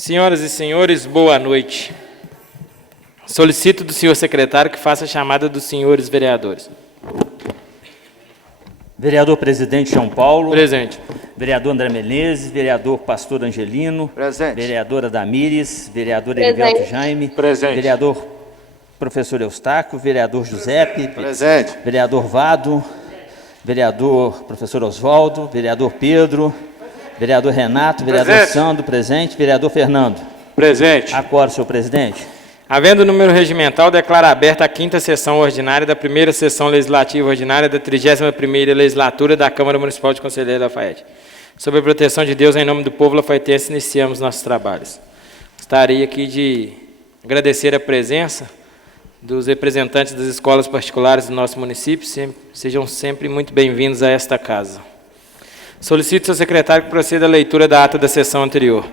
Senhoras e senhores, boa noite. Solicito do senhor secretário que faça a chamada dos senhores vereadores. Vereador Presidente João Paulo. Presente. Vereador André Menezes, vereador Pastor Angelino. Presente. Vereadora Damires, vereador Presente. Erivelto Jaime. Presente. Vereador Professor Eustáquio, vereador Giuseppe. Presente. Vereador Vado, vereador Professor Oswaldo, vereador Pedro, vereador Renato, vereador Presente. Sandro, presente, vereador Fernando. Presente. Acordo, senhor presidente. Havendo número regimental, declaro aberta a 5ª sessão ordinária da 1ª sessão legislativa ordinária da 31ª legislatura da Câmara Municipal de Conselheiro Lafayette. Sob a proteção de Deus, em nome do povo lafaiense, iniciamos nossos trabalhos. Gostaria aqui de agradecer a presença dos representantes das escolas particulares do nosso município. Sejam sempre muito bem-vindos a esta casa. Solicito ao secretário que proceda a leitura da ata da sessão anterior.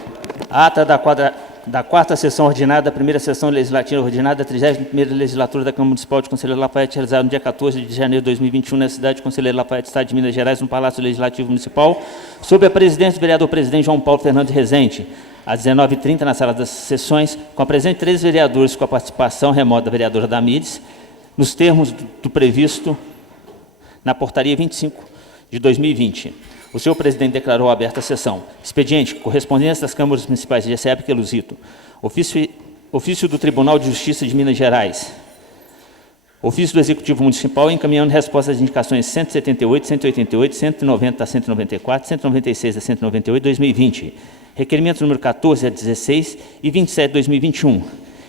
Ata da quarta sessão ordinária da 1ª sessão legislativa ordinária da 31ª legislatura da Câmara Municipal de Conselheiro Lafayette, realizada no dia 14 de janeiro de 2021, na cidade de Conselheiro Lafayette, Estado de Minas Gerais, no Palácio Legislativo Municipal, sob a presidência do vereador presidente João Paulo Fernandes Rezende, às 19h30, na sala das sessões, com a presença de 13 vereadores, com a participação remota da vereadora Damires, nos termos do previsto na portaria 25 de 2020. O senhor presidente declarou aberta a sessão. Expediente, correspondência das câmaras municipais de Jacebe e Queluzito. Ofício do Tribunal de Justiça de Minas Gerais. Ofício do Executivo Municipal encaminhando respostas às indicações 178, 188, 190 a 194, 196 a 198, 2020. Requerimento número 14 a 16 e 27 de 2021.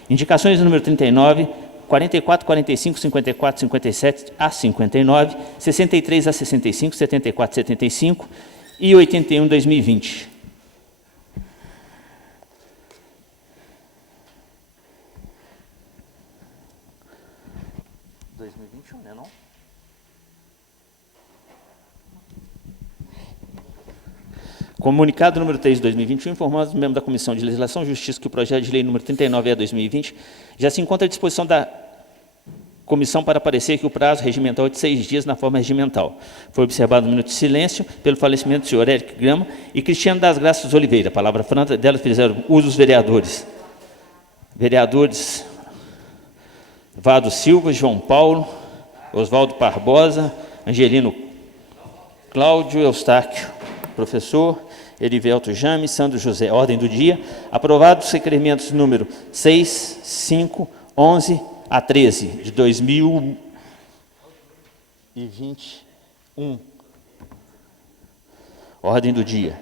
Indicações número 39, 44, 45, 54, 57 a 59, 63 a 65, 74 a 75 e 81 de 2020. Né, não? Comunicado número 3 de 2021, informamos o membro da Comissão de Legislação e Justiça que o projeto de lei número 39/2020 já se encontra à disposição da comissão para parecer que o prazo regimental é de 6 dias na forma regimental. Foi observado um minuto de silêncio pelo falecimento do senhor Érico Grama e Cristiano das Graças Oliveira. A palavra franca delas fizeram uso os vereadores. Vereadores Vado Silva, João Paulo, Oswaldo Barbosa, Angelino Cláudio, Eustáquio, professor Erivelto Jaime, Sandro José. Ordem do dia. Aprovados os requerimentos número 6, 5, 11 a 13 de 2021. Ordem do dia.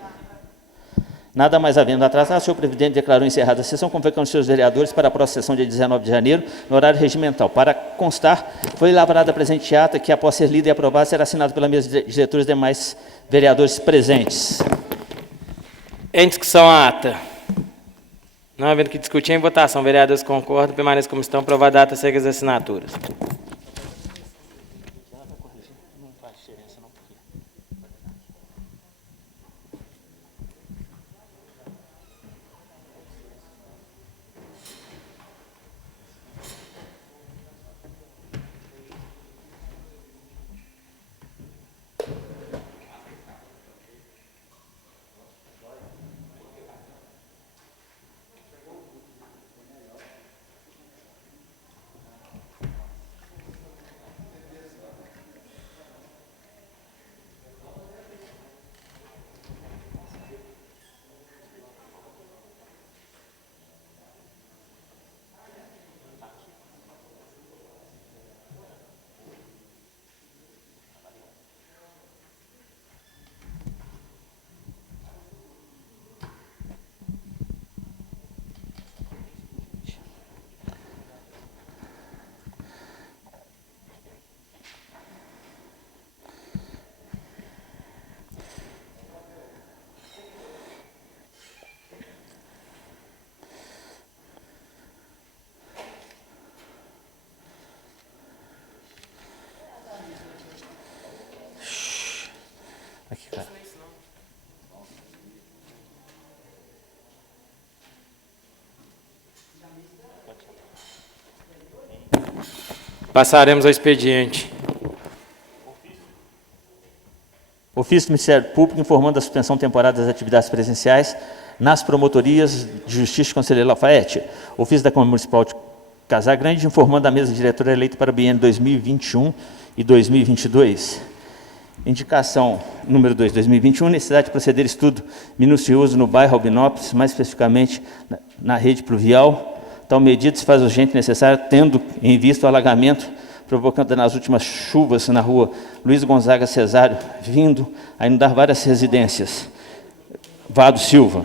Nada mais havendo atrasado, o senhor presidente declarou encerrada a sessão, convocando os seus vereadores para a próxima sessão dia 19 de janeiro, no horário regimental. Para constar, foi elaborada a presente ata, que após ser lida e aprovada, será assinada pela mesa de diretores e demais vereadores presentes. Em discussão a ata. Não havendo que discutir, em votação. Vereadores concordam, permaneçam como estão. Aprovada a ata, segue as assinaturas. Aqui, cara. Passaremos ao expediente. Ofício do Ministério Público informando a suspensão temporária das atividades presenciais nas promotorias de Justiça de Conselheiro Lafayette, ofício da Câmara Municipal de Casagrande, informando a mesa diretora eleita para o biênio 2021 e 2022. Indicação número 2, 2021, necessidade de proceder estudo minucioso no bairro Albinópolis, mais especificamente na rede pluvial. Tal medida se faz urgente e necessária, tendo em vista o alagamento provocado nas últimas chuvas na rua Luiz Gonzaga Cesário, vindo a inundar várias residências. Vado Silva.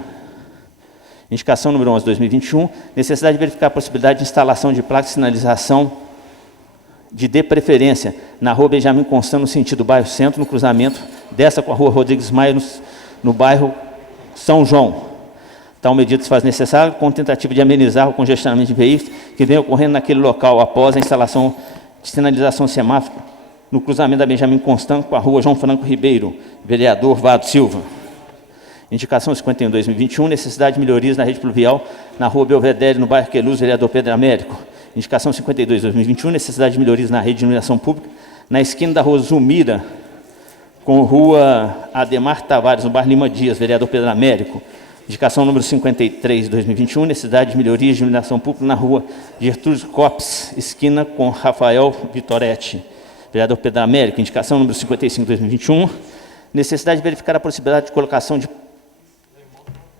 Indicação número 11, 2021, necessidade de verificar a possibilidade de instalação de placa de sinalização de preferência na rua Benjamin Constant, no sentido bairro Centro, no cruzamento dessa com a rua Rodrigues Maia, no bairro São João. Tal medida se faz necessária com tentativa de amenizar o congestionamento de veículos que vem ocorrendo naquele local após a instalação de sinalização semáfora no cruzamento da Benjamin Constant com a rua João Franco Ribeiro. Vereador Vado Silva. Indicação 51, 2021, necessidade de melhorias na rede pluvial na rua Belvedere, no bairro Queluz, vereador Pedro Américo. Indicação 52, 2021, necessidade de melhorias na rede de iluminação pública na esquina da rua Zumira, com rua Ademar Tavares, no bairro Lima Dias, vereador Pedro Américo. Indicação número 53, 2021, necessidade de melhorias de iluminação pública na rua Gertrudes Copes, esquina com Rafael Vitoretti, vereador Pedro Américo. Indicação número 55, 2021, necessidade de verificar a possibilidade de colocação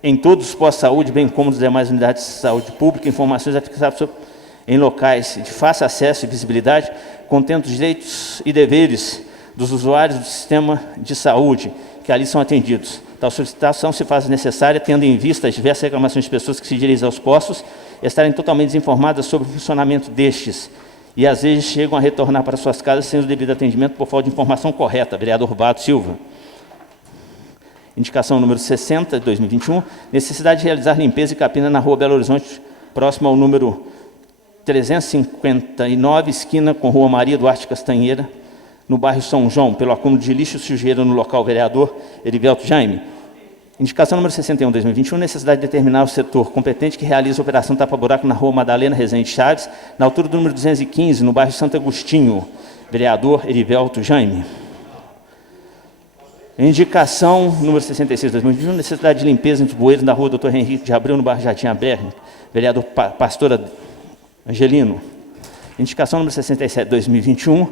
em todos os postos de saúde, bem como nas demais unidades de saúde pública, informações aplicadas em locais de fácil acesso e visibilidade, contendo os direitos e deveres dos usuários do sistema de saúde que ali são atendidos. Tal solicitação se faz necessária, tendo em vista as diversas reclamações de pessoas que se dirigem aos postos e estarem totalmente desinformadas sobre o funcionamento destes, e às vezes chegam a retornar para suas casas sem o devido atendimento por falta de informação correta. Vereador Vado Silva. Indicação número 60, de 2021, necessidade de realizar limpeza e capina na rua Belo Horizonte, próximo ao número 359, esquina com rua Maria Duarte Castanheira, no bairro São João, pelo acúmulo de lixo e sujeira no local. Vereador Erivelto Jaime. Indicação número 61, 2021, necessidade de determinar o setor competente que realiza a operação tapa-buraco na rua Madalena Rezende Chaves, na altura do número 215, no bairro Santo Agostinho. Vereador Erivelto Jaime. Indicação número 66, 2021, necessidade de limpeza entre bueiros na rua Dr. Henrique de Abreu, no bairro Jardim Aberto. Vereador Pastor Angelino. Indicação número 67, 2021,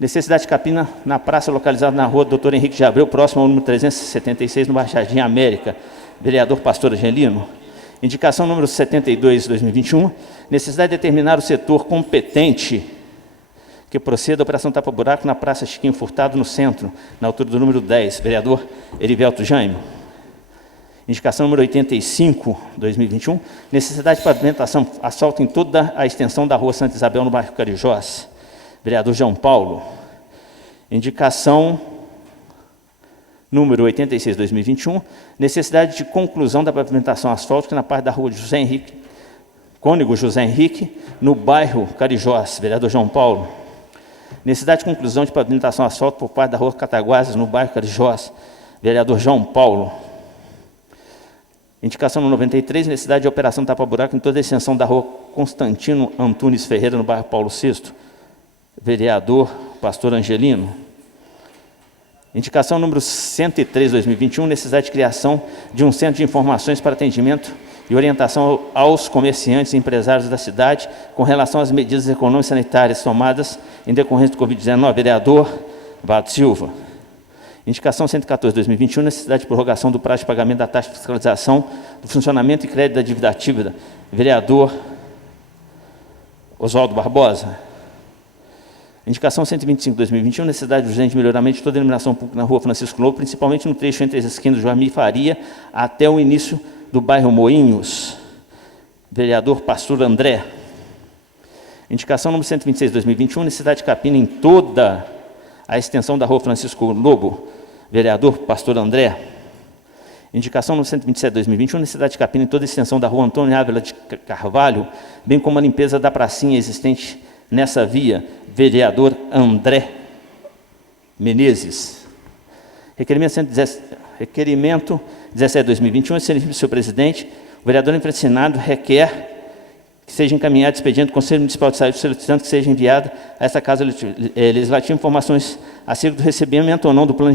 necessidade de capina na praça localizada na rua Dr. Henrique de Abreu, próximo ao número 376, no bairro Jardim América. Vereador Pastor Angelino. Indicação número 72, 2021, necessidade de determinar o setor competente que proceda a operação tapa-buraco na Praça Chiquinho Furtado, no centro, na altura do número 10. Vereador Erivelto Jaime. Indicação número 85, 2021, necessidade de pavimentação asfalto em toda a extensão da rua Santa Isabel, no bairro Carijós. Vereador João Paulo. Indicação número 86, 2021, necessidade de conclusão da pavimentação asfáltica na parte da rua José Henrique, Cônego José Henrique, no bairro Carijós. Vereador João Paulo. Necessidade de conclusão de pavimentação asfáltica por parte da rua Cataguases, no bairro Carijós. Vereador João Paulo. Indicação no 93, necessidade de operação tapa-buraco em toda a extensão da rua Constantino Antunes Ferreira, no bairro Paulo VI. Vereador Pastor Angelino. Indicação número 103, 2021, necessidade de criação de um centro de informações para atendimento e orientação aos comerciantes e empresários da cidade com relação às medidas econômicas e sanitárias tomadas em decorrência do Covid-19. Vereador Vado Silva. Indicação 114, 2021, necessidade de prorrogação do prazo de pagamento da taxa de fiscalização do funcionamento e crédito da dívida ativa. Vereador Oswaldo Barbosa. Indicação 125, 2021, necessidade urgente de melhoramento de toda a iluminação pública na rua Francisco Lobo, principalmente no trecho entre as esquinas do Joamir Faria até o início do bairro Moinhos. Vereador Pastor André. Indicação número 126, 2021, necessidade de capina em toda a extensão da rua Francisco Lobo. Vereador Pastor André. Indicação número 127, 2021, necessidade de capina em toda a extensão da rua Antônio Ávila de Carvalho, bem como a limpeza da pracinha existente nessa via. Vereador André Menezes. Requerimento 17, 2021, excelentíssimo senhor presidente, o vereador infracionado requer que seja encaminhado expediente do Conselho Municipal de Saúde, solicitando que seja enviada a esta Casa Legislativa informações acerca do recebimento ou não do plano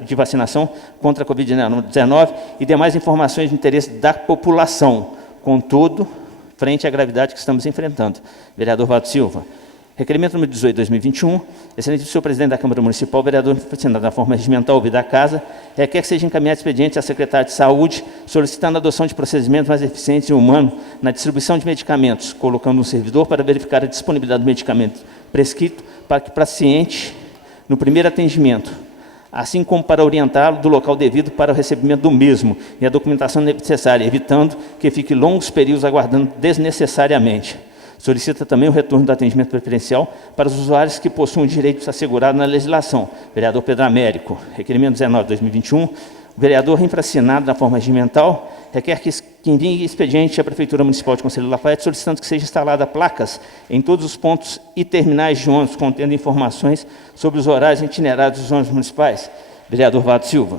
de vacinação contra a Covid-19 e demais informações de interesse da população. Contudo, frente à gravidade que estamos enfrentando. Vereador Valdo Silva. Requerimento número 18, 2021. Excelente senhor presidente da Câmara Municipal, vereador Senado da forma regimental ouvido da Casa, requer que seja encaminhado expediente à secretária de Saúde, solicitando a adoção de procedimentos mais eficientes e humanos na distribuição de medicamentos, colocando um servidor para verificar a disponibilidade do medicamento prescrito para que o paciente, no primeiro atendimento, assim como para orientá-lo do local devido para o recebimento do mesmo e a documentação necessária, evitando que fique longos períodos aguardando desnecessariamente. Solicita também o retorno do atendimento preferencial para os usuários que possuem direitos assegurados na legislação. Vereador Pedro Américo. Requerimento 19, 2021. O vereador infracinado na forma regimental requer que envie expediente à Prefeitura Municipal de Conselheiro Lafayette solicitando que seja instalada placas em todos os pontos e terminais de ônibus contendo informações sobre os horários itinerários dos ônibus municipais. Vereador Valdo Silva.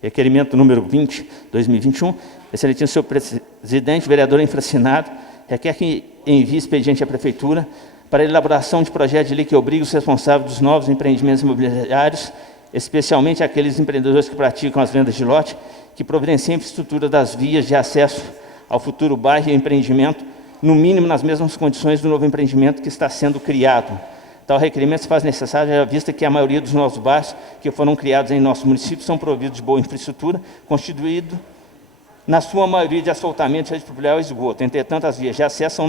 Requerimento número 20, 2021. Excelentíssimo senhor presidente, vereador infracinado requer que envie expediente à Prefeitura para a elaboração de projeto de lei que obrigue os responsáveis dos novos empreendimentos imobiliários, especialmente aqueles empreendedores que praticam as vendas de lote, que providenciem a infraestrutura das vias de acesso ao futuro bairro e empreendimento, no mínimo nas mesmas condições do novo empreendimento que está sendo criado. Tal requerimento se faz necessário, à vista que a maioria dos novos bairros que foram criados em nosso município são providos de boa infraestrutura, constituído na sua maioria de asfaltamento de rede pluvial e esgoto. Entretanto, as vias de acesso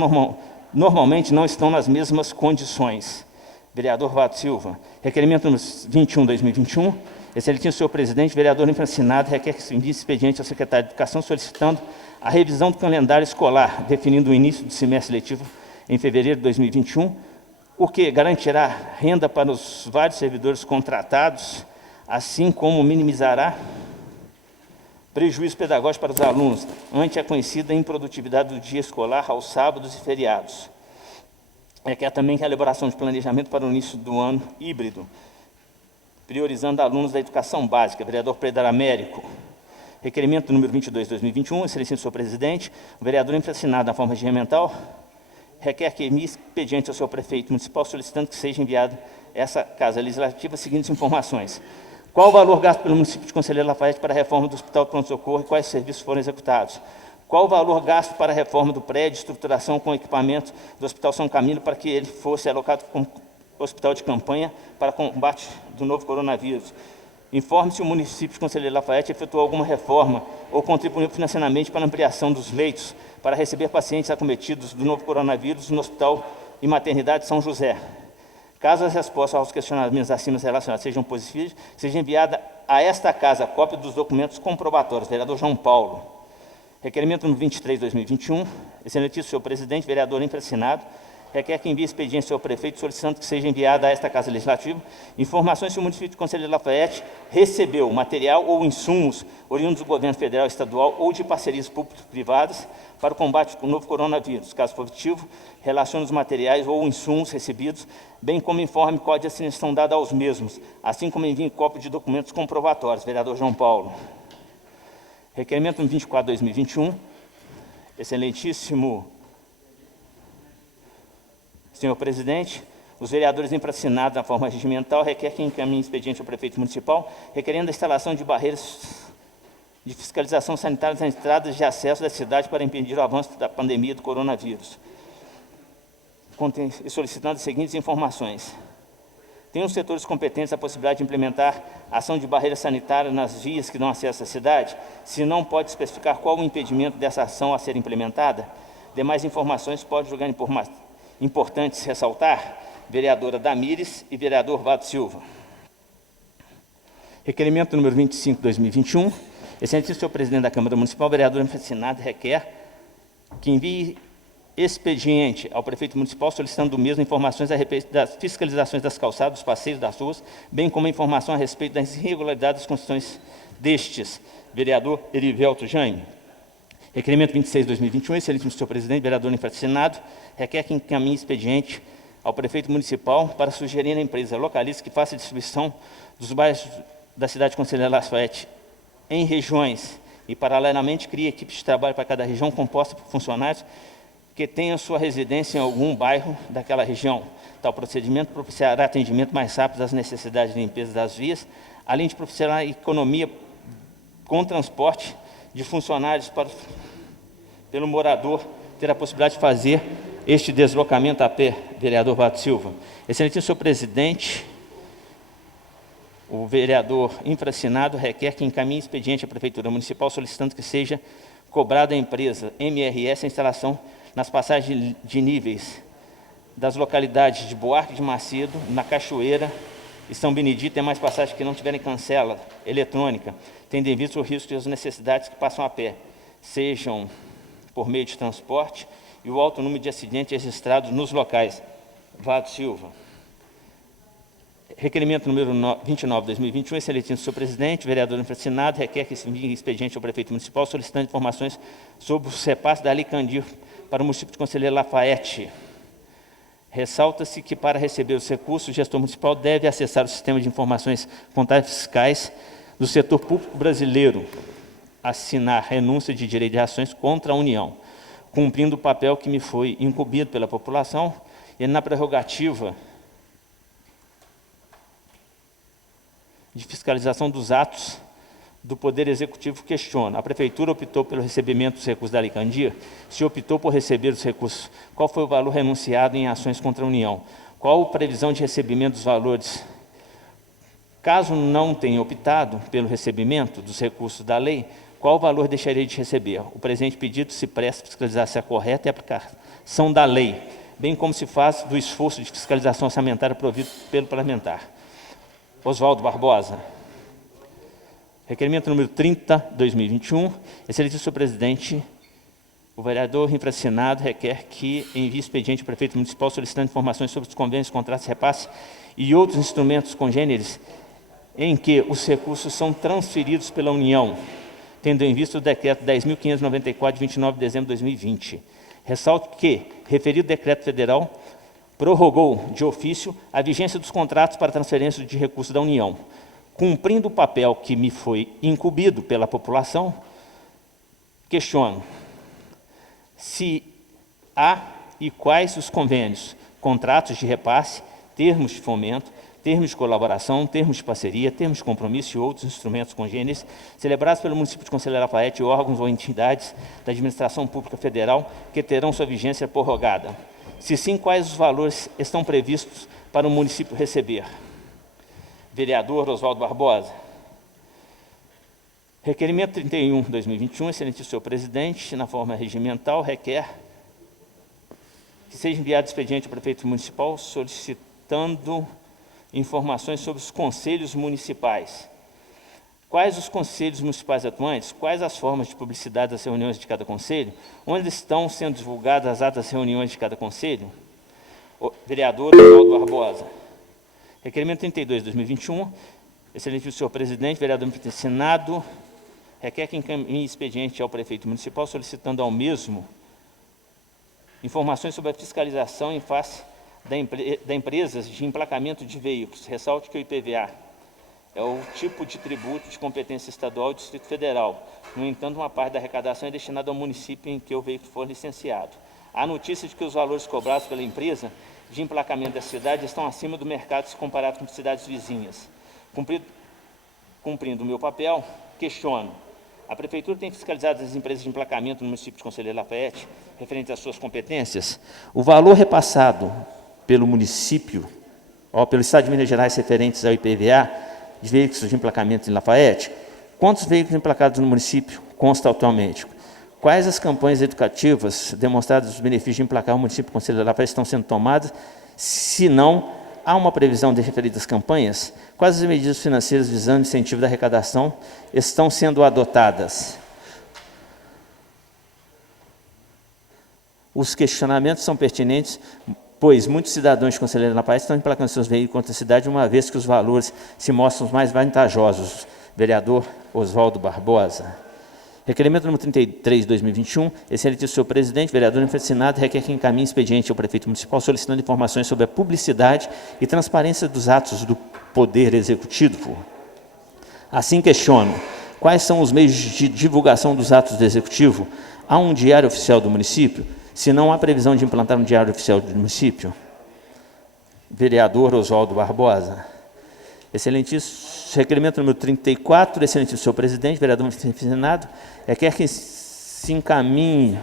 normalmente não estão nas mesmas condições. Vereador Valdo Silva. Requerimento número 21, 2021. Excelentíssimo senhor presidente, vereador infracinado requer que se envie expediente ao secretário de Educação solicitando a revisão do calendário escolar, definindo o início do semestre letivo em fevereiro de 2021, o que garantirá renda para os vários servidores contratados, assim como minimizará prejuízo pedagógico para os alunos, ante a conhecida improdutividade do dia escolar aos sábados e feriados. Requer também que a elaboração de planejamento para o início do ano híbrido, priorizando alunos da educação básica. Vereador Pedro Américo. Requerimento número 22, 2021, excelência senhor presidente, o vereador infracinado na forma regimental requer que envie expediente ao seu prefeito municipal solicitando que seja enviada essa Casa Legislativa as seguintes informações. Qual o valor gasto pelo município de Conselheiro Lafayette para a reforma do Hospital de Pronto-Socorro e quais serviços foram executados? Qual o valor gasto para a reforma do prédio, estruturação com equipamento do Hospital São Camilo para que ele fosse alocado como hospital de campanha para combate do novo coronavírus? Informe se o município de Conselheiro Lafayette efetuou alguma reforma ou contribuiu financeiramente para a ampliação dos leitos para receber pacientes acometidos do novo coronavírus no Hospital e Maternidade São José. Caso as respostas aos questionamentos acima relacionados sejam positivas, seja enviada a esta Casa cópia dos documentos comprobatórios. Vereador João Paulo. Requerimento número 23, 2021. Excelentíssimo senhor presidente, vereador infracinado, requer que envie expediente ao prefeito solicitando que seja enviada a esta Casa Legislativa informações se o município de Conselheiro Lafayette recebeu material ou insumos oriundos do governo federal, estadual ou de parcerias público-privadas para o combate ao novo coronavírus. Caso positivo, relacione os materiais ou insumos recebidos, bem como informe qual a destinação dada aos mesmos, assim como envie cópia de documentos comprobatórios. Vereador João Paulo. Requerimento 24, 2021. Excelentíssimo senhor presidente, os vereadores infracinados na forma regimental requer que encaminhe expediente ao prefeito municipal, requerendo a instalação de barreiras de fiscalização sanitária nas entradas de acesso da cidade para impedir o avanço da pandemia do coronavírus, solicitando as seguintes informações. Tem os setores competentes a possibilidade de implementar ação de barreira sanitária nas vias que dão acesso à cidade? Se não, pode especificar qual o impedimento dessa ação a ser implementada? Demais informações pode julgar importantes ressaltar, vereadora Damires e vereador Valdo Silva. Requerimento número 25, 2021. Excelentíssimo senhor presidente da Câmara Municipal, vereador infracinado requer que envie expediente ao prefeito municipal solicitando do mesmo informações a respeito das fiscalizações das calçadas, dos passeios, das ruas, bem como informação a respeito das irregularidades das construções destes. Vereador Erivelto Jaime. Requerimento 26, 2021, excelentíssimo senhor presidente, vereador infracinado, requer que encaminhe expediente ao prefeito municipal para sugerir à empresa localista que faça a distribuição dos bairros da cidade de Conselheiro Lafayette em regiões e, paralelamente, crie equipes de trabalho para cada região composta por funcionários que tenha sua residência em algum bairro daquela região. Tal procedimento propiciará atendimento mais rápido às necessidades de limpeza das vias, além de propiciar a economia com transporte de funcionários pelo morador ter a possibilidade de fazer este deslocamento a pé, vereador Valdo Silva. Excelentíssimo senhor presidente, o vereador infraassinado requer que encaminhe expediente à Prefeitura Municipal solicitando que seja cobrada à empresa MRS a instalação nas passagens de níveis das localidades de Buarque de Macedo, na Cachoeira e São Benedito, e mais passagens que não tiverem cancela eletrônica, tendo em vista o risco e as necessidades que passam a pé, sejam por meio de transporte e o alto número de acidentes registrados nos locais. Valdo Silva. Requerimento número 29/2021, excelentíssimo senhor presidente, vereador infraassinado, requer que se envie expediente ao prefeito municipal solicitando informações sobre o repasse da Lei Candir para o município de Conselheiro Lafayette. Ressalta-se que, para receber os recursos, o gestor municipal deve acessar o sistema de informações contábeis fiscais do setor público brasileiro, assinar renúncia de direito de ações contra a União, cumprindo o papel que me foi incumbido pela população e na prerrogativa de fiscalização dos atos do Poder Executivo. Questiona: a Prefeitura optou pelo recebimento dos recursos da Lei Candir? Se optou por receber os recursos, qual foi o valor renunciado em ações contra a União? Qual a previsão de recebimento dos valores? Caso não tenha optado pelo recebimento dos recursos da lei, qual o valor deixaria de receber? O presente pedido se presta a fiscalizar se é correta e a aplicação da lei, bem como se faz do esforço de fiscalização orçamentária provido pelo parlamentar. Oswaldo Barbosa. Requerimento número 30/2021. Excelentíssimo senhor presidente, o vereador infraassinado requer que envie expediente ao prefeito municipal solicitando informações sobre os convênios, contratos, repasse e outros instrumentos congêneres em que os recursos são transferidos pela União, tendo em vista o decreto 10.594, de 29 de dezembro de 2020. Ressalto que referido decreto federal prorrogou de ofício a vigência dos contratos para transferência de recursos da União. Cumprindo o papel que me foi incumbido pela população, questiono se há e quais os convênios, contratos de repasse, termos de fomento, termos de colaboração, termos de parceria, termos de compromisso e outros instrumentos congêneres celebrados pelo município de Conselheiro Lafayette e órgãos ou entidades da administração pública federal que terão sua vigência prorrogada. Se sim, quais os valores estão previstos para o município receber? Vereador Oswaldo Barbosa. Requerimento 31/2021, excelentíssimo senhor presidente, na forma regimental, requer que seja enviado expediente ao prefeito municipal solicitando informações sobre os conselhos municipais. Quais os conselhos municipais atuantes? Quais as formas de publicidade das reuniões de cada conselho? Onde estão sendo divulgadas as atas das reuniões de cada conselho? Vereador Oswaldo Barbosa. Requerimento 32/2021, excelentíssimo senhor presidente, vereador infraassinado, requer que encaminhe expediente ao prefeito municipal solicitando ao mesmo informações sobre a fiscalização em face da empresas de emplacamento de veículos. Ressalte que o IPVA é o tipo de tributo de competência estadual e do Distrito Federal. No entanto, uma parte da arrecadação é destinada ao município em que o veículo for licenciado. Há notícia de que os valores cobrados pela empresa de emplacamento da cidade estão acima do mercado se comparado com cidades vizinhas. Cumprindo o meu papel, questiono: a Prefeitura tem fiscalizado as empresas de emplacamento no município de Conselheiro Lafayette, referente às suas competências? O valor repassado pelo município, ou pelo Estado de Minas Gerais referentes ao IPVA, de veículos de emplacamento em Lafayette, quantos veículos emplacados no município consta atualmente? Quais as campanhas educativas demonstradas os benefícios de emplacar o município de Conselheiro Lafayette estão sendo tomadas? Se não, há uma previsão de referidas campanhas? Quais as medidas financeiras visando o incentivo da arrecadação estão sendo adotadas? Os questionamentos são pertinentes, pois muitos cidadãos de Conselheiro Lafayette estão emplacando seus veículos contra a cidade, uma vez que os valores se mostram os mais vantajosos. Vereador Oswaldo Barbosa. Requerimento número 33/2021, excelentíssimo senhor presidente, vereador infraassinado, requer que encaminhe expediente ao prefeito municipal solicitando informações sobre a publicidade e transparência dos atos do Poder Executivo. Assim questiono: quais são os meios de divulgação dos atos do Executivo? Há um diário oficial do município? se não há previsão de implantar no Diário Oficial do Município? Vereador Oswaldo Barbosa. Excelentíssimo requerimento número 34, excelentíssimo senhor presidente, vereador Senado, requer que se encaminhe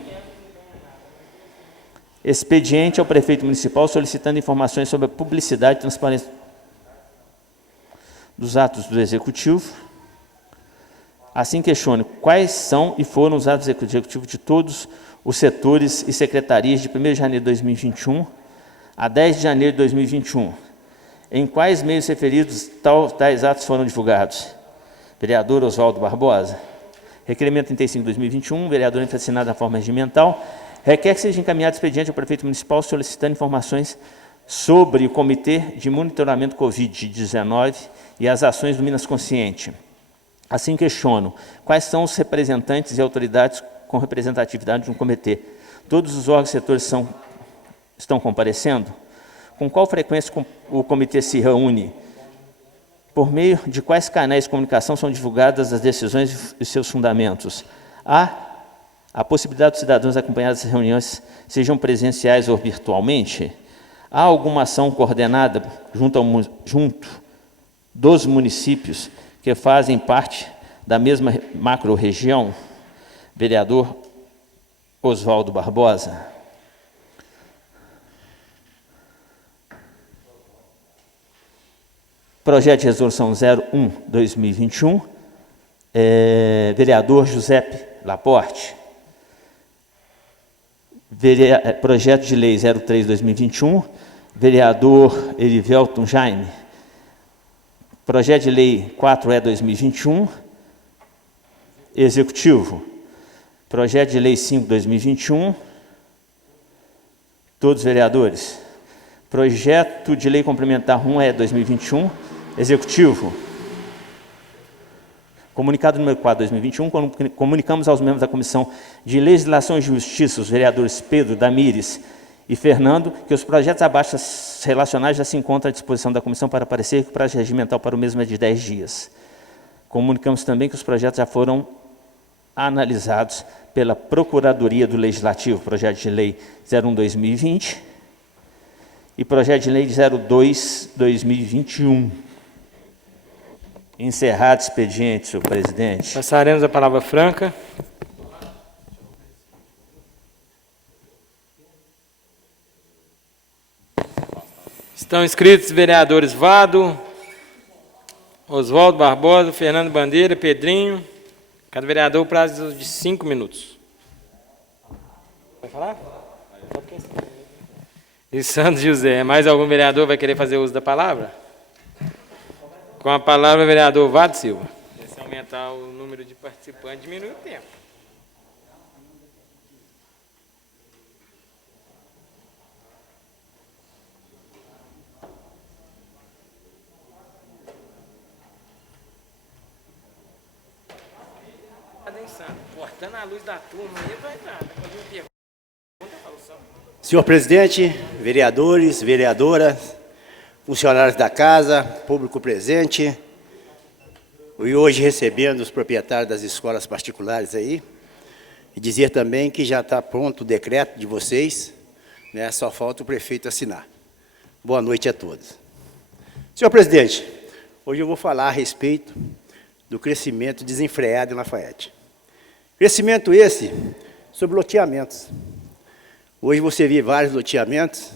expediente ao prefeito municipal solicitando informações sobre a publicidade e transparência dos atos do Executivo. Assim questiono quais são e foram os atos executivos de todos os setores e secretarias de 1º de janeiro de 2021 a 10 de janeiro de 2021. Em quais meios referidos tais atos foram divulgados? Vereador Oswaldo Barbosa. Requerimento 35 de 2021, vereador assinado na forma regimental, requer que seja encaminhado expediente ao prefeito municipal solicitando informações sobre o Comitê de Monitoramento Covid-19 e as ações do Minas Consciente. Assim questiono, quais são os representantes e autoridades com representatividade no comitê? Todos os órgãos e setores estão comparecendo? Com qual frequência o comitê se reúne? Por meio de quais canais de comunicação são divulgadas as decisões e seus fundamentos? Há a possibilidade dos cidadãos acompanhar as reuniões, sejam presenciais ou virtualmente? Há alguma ação coordenada junto dos municípios que fazem parte da mesma macro-região? Vereador Oswaldo Barbosa. Projeto de resolução 01/2021, vereador Giuseppe Laporte. Projeto de lei 03/2021, vereador Erivelton Jaime. Projeto de lei 4E/2021, executivo. Projeto de lei 5/2021, todos vereadores. Projeto de lei complementar 1E/2021, executivo. Comunicado número 4/2021, comunicamos aos membros da Comissão de Legislação e Justiça, os vereadores Pedro, Damires e Fernando, que os projetos abaixo relacionados já se encontram à disposição da comissão para parecer, que o prazo regimental para o mesmo é de 10 dias. Comunicamos também que os projetos já foram analisados pela Procuradoria do Legislativo, projeto de lei 01/2020 e projeto de lei 02/2021. Encerrado o expediente, senhor presidente. Passaremos a palavra franca. Estão inscritos vereadores Vado, Oswaldo Barbosa, Fernando Bandeira, Pedrinho. Cada vereador, prazo de 5 minutos. Vai falar? E Santos José. Mais algum vereador vai querer fazer uso da palavra? Com a palavra, vereador Vado Silva. Se aumentar o número de participantes, diminui o tempo. Cortando a luz da turma aí, vai nada. Senhor presidente, vereadores, vereadoras, funcionários da casa, público presente, e hoje recebendo os proprietários das escolas particulares aí, e dizer também que já está pronto o decreto de vocês, né, só falta o prefeito assinar. Boa noite a todos. Senhor presidente, hoje eu vou falar a respeito do crescimento desenfreado em Lafayette. Crescimento esse sobre loteamentos. Hoje você vê vários loteamentos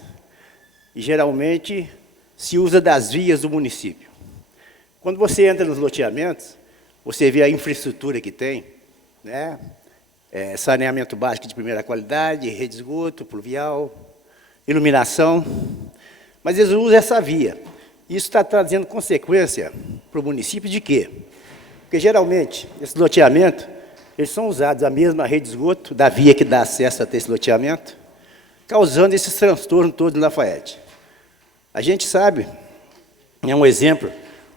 e geralmente se usa das vias do município. Quando você entra nos loteamentos, você vê a infraestrutura que tem, né? Saneamento básico de primeira qualidade, rede de esgoto, pluvial, iluminação, mas eles usam essa via. Isso está trazendo consequência para o município de quê? Porque geralmente esses loteamentos, eles são usados a mesma rede de esgoto da via que dá acesso até esse loteamento, causando esses transtornos todos em Lafayette. A gente sabe, é um exemplo,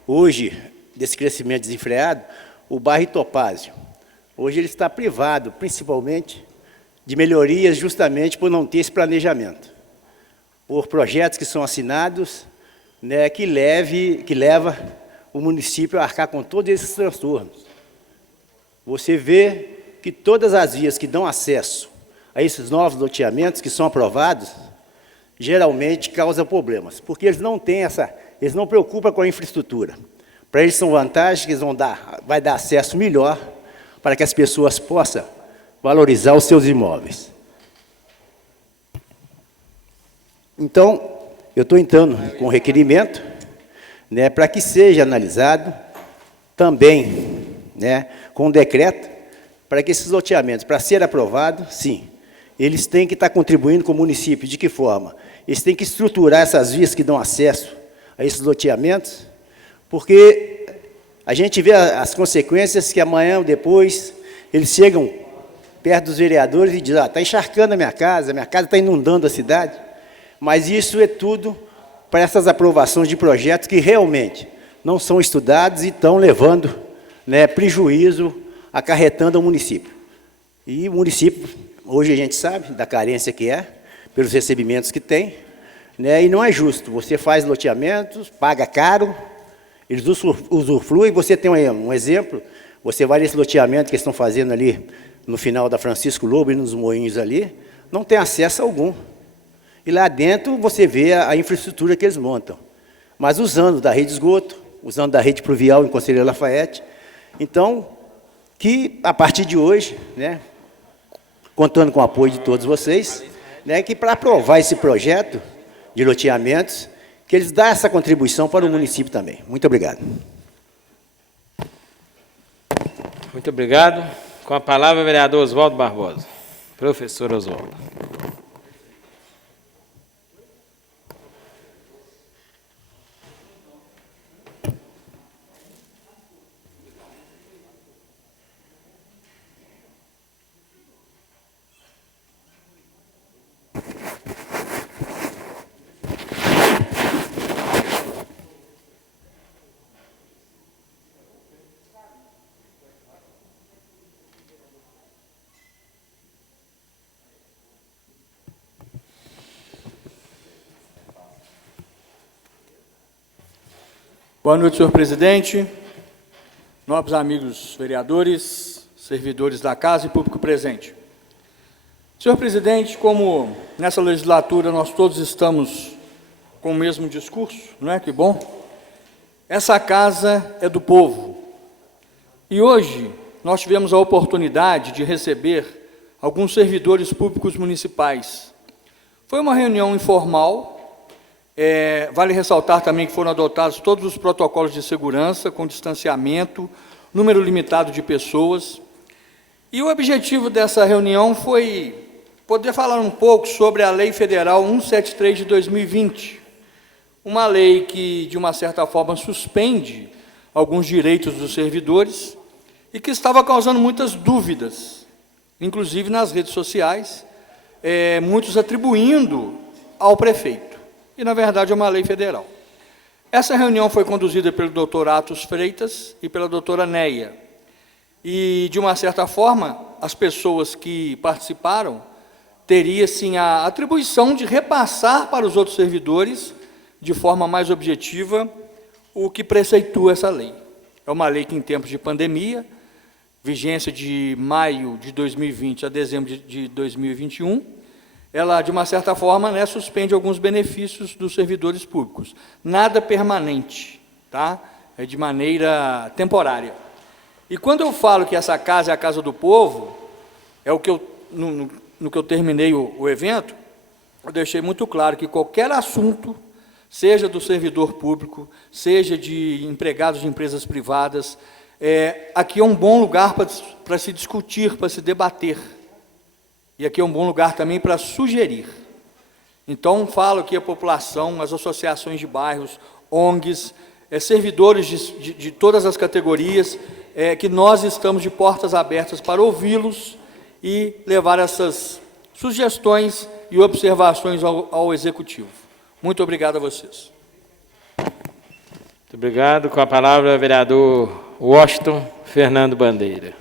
hoje, desse crescimento desenfreado, o bairro Topázio. Hoje ele está privado, principalmente, de melhorias justamente por não ter esse planejamento. Por projetos que são assinados, né, que leva o município a arcar com todos esses transtornos. Você vê que todas as vias que dão acesso a esses novos loteamentos que são aprovados, geralmente causam problemas, porque eles não têm eles não preocupam com a infraestrutura. Para eles são vantagens que eles vai dar acesso melhor para que as pessoas possam valorizar os seus imóveis. Então, eu estou entrando com requerimento, né, para que seja analisado também, né, com decreto, para que esses loteamentos, para ser aprovado, sim, eles têm que estar contribuindo com o município. De que forma? Eles têm que estruturar essas vias que dão acesso a esses loteamentos, porque a gente vê as consequências que amanhã ou depois eles chegam perto dos vereadores e dizem: está encharcando a minha casa está inundando a cidade. Mas isso é tudo para essas aprovações de projetos que realmente não são estudados e estão levando, né, prejuízo, acarretando ao município. E o município, hoje a gente sabe da carência que é, pelos recebimentos que tem, né, e não é justo. Você faz loteamentos, paga caro, eles usufruem. Você tem um exemplo, você vai nesse loteamento que eles estão fazendo ali, no final da Francisco Lobo e nos Moinhos ali, não tem acesso algum. E lá dentro você vê a infraestrutura que eles montam, mas usando da rede de esgoto, usando da rede pluvial em Conselheiro Lafayette. Então, que a partir de hoje, né, contando com o apoio de todos vocês, né, que para aprovar esse projeto de loteamentos, que eles dão essa contribuição para o município também. Muito obrigado. Muito obrigado. Com a palavra, o vereador Oswaldo Barbosa. Professor Oswaldo. Boa noite, senhor presidente, nobres amigos vereadores, servidores da casa e público presente. Senhor presidente, como nessa legislatura nós todos estamos com o mesmo discurso, não é? Que bom. Essa casa é do povo. E hoje nós tivemos a oportunidade de receber alguns servidores públicos municipais. Foi uma reunião informal. Vale ressaltar também que foram adotados todos os protocolos de segurança, com distanciamento, número limitado de pessoas. E o objetivo dessa reunião foi poder falar um pouco sobre a Lei Federal 173 de 2020, uma lei que, de uma certa forma, suspende alguns direitos dos servidores e que estava causando muitas dúvidas, inclusive nas redes sociais, muitos atribuindo ao prefeito. E, na verdade, é uma lei federal. Essa reunião foi conduzida pelo doutor Atos Freitas e pela doutora Neia. E, de uma certa forma, as pessoas que participaram teriam, sim, a atribuição de repassar para os outros servidores, de forma mais objetiva, o que preceitua essa lei. É uma lei que, em tempos de pandemia, vigência de maio de 2020 a dezembro de 2021, ela, de uma certa forma, né, suspende alguns benefícios dos servidores públicos. Nada permanente, tá? É de maneira temporária. E quando eu falo que essa casa é a casa do povo, é o que eu, no que eu terminei o evento, eu deixei muito claro que qualquer assunto, seja do servidor público, seja de empregados de empresas privadas, aqui é um bom lugar para se discutir, para se debater. E aqui é um bom lugar também para sugerir. Então, falo aqui a população, as associações de bairros, ONGs, servidores de todas as categorias, que nós estamos de portas abertas para ouvi-los e levar essas sugestões e observações ao Executivo. Muito obrigado a vocês. Muito obrigado. Com a palavra, o vereador Washington Fernando Bandeira.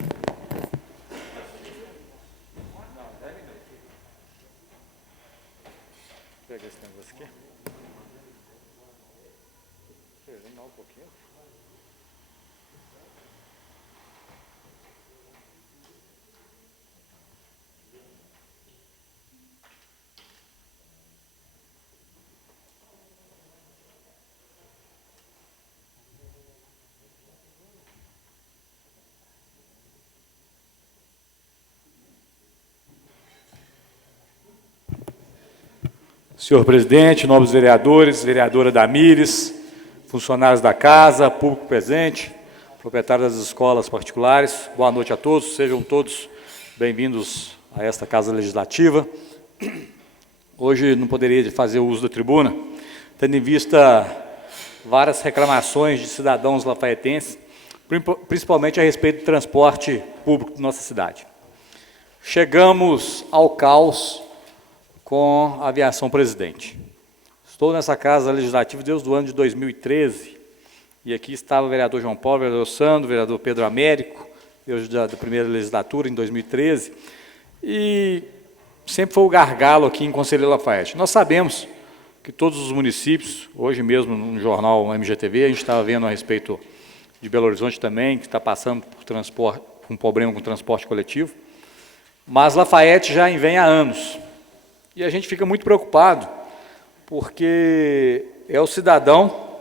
Senhor presidente, nobres vereadores, vereadora Damires, funcionários da casa, público presente, proprietários das escolas particulares, boa noite a todos, sejam todos bem-vindos a esta Casa Legislativa. Hoje não poderia fazer uso da tribuna, tendo em vista várias reclamações de cidadãos lafaetenses, principalmente a respeito do transporte público de nossa cidade. Chegamos ao caos com a aviação presidente. Estou nessa Casa Legislativa desde o ano de 2013, e aqui estava o vereador João Paulo, o vereador Sandro, o vereador Pedro Américo, eu da primeira legislatura, em 2013, e sempre foi o gargalo aqui em Conselheiro Lafaiete. Nós sabemos que todos os municípios, hoje mesmo no jornal MGTV, a gente estava vendo a respeito de Belo Horizonte também, que está passando por transporte, um problema com transporte coletivo, mas Lafaiete já vem há anos. E a gente fica muito preocupado, porque é o cidadão,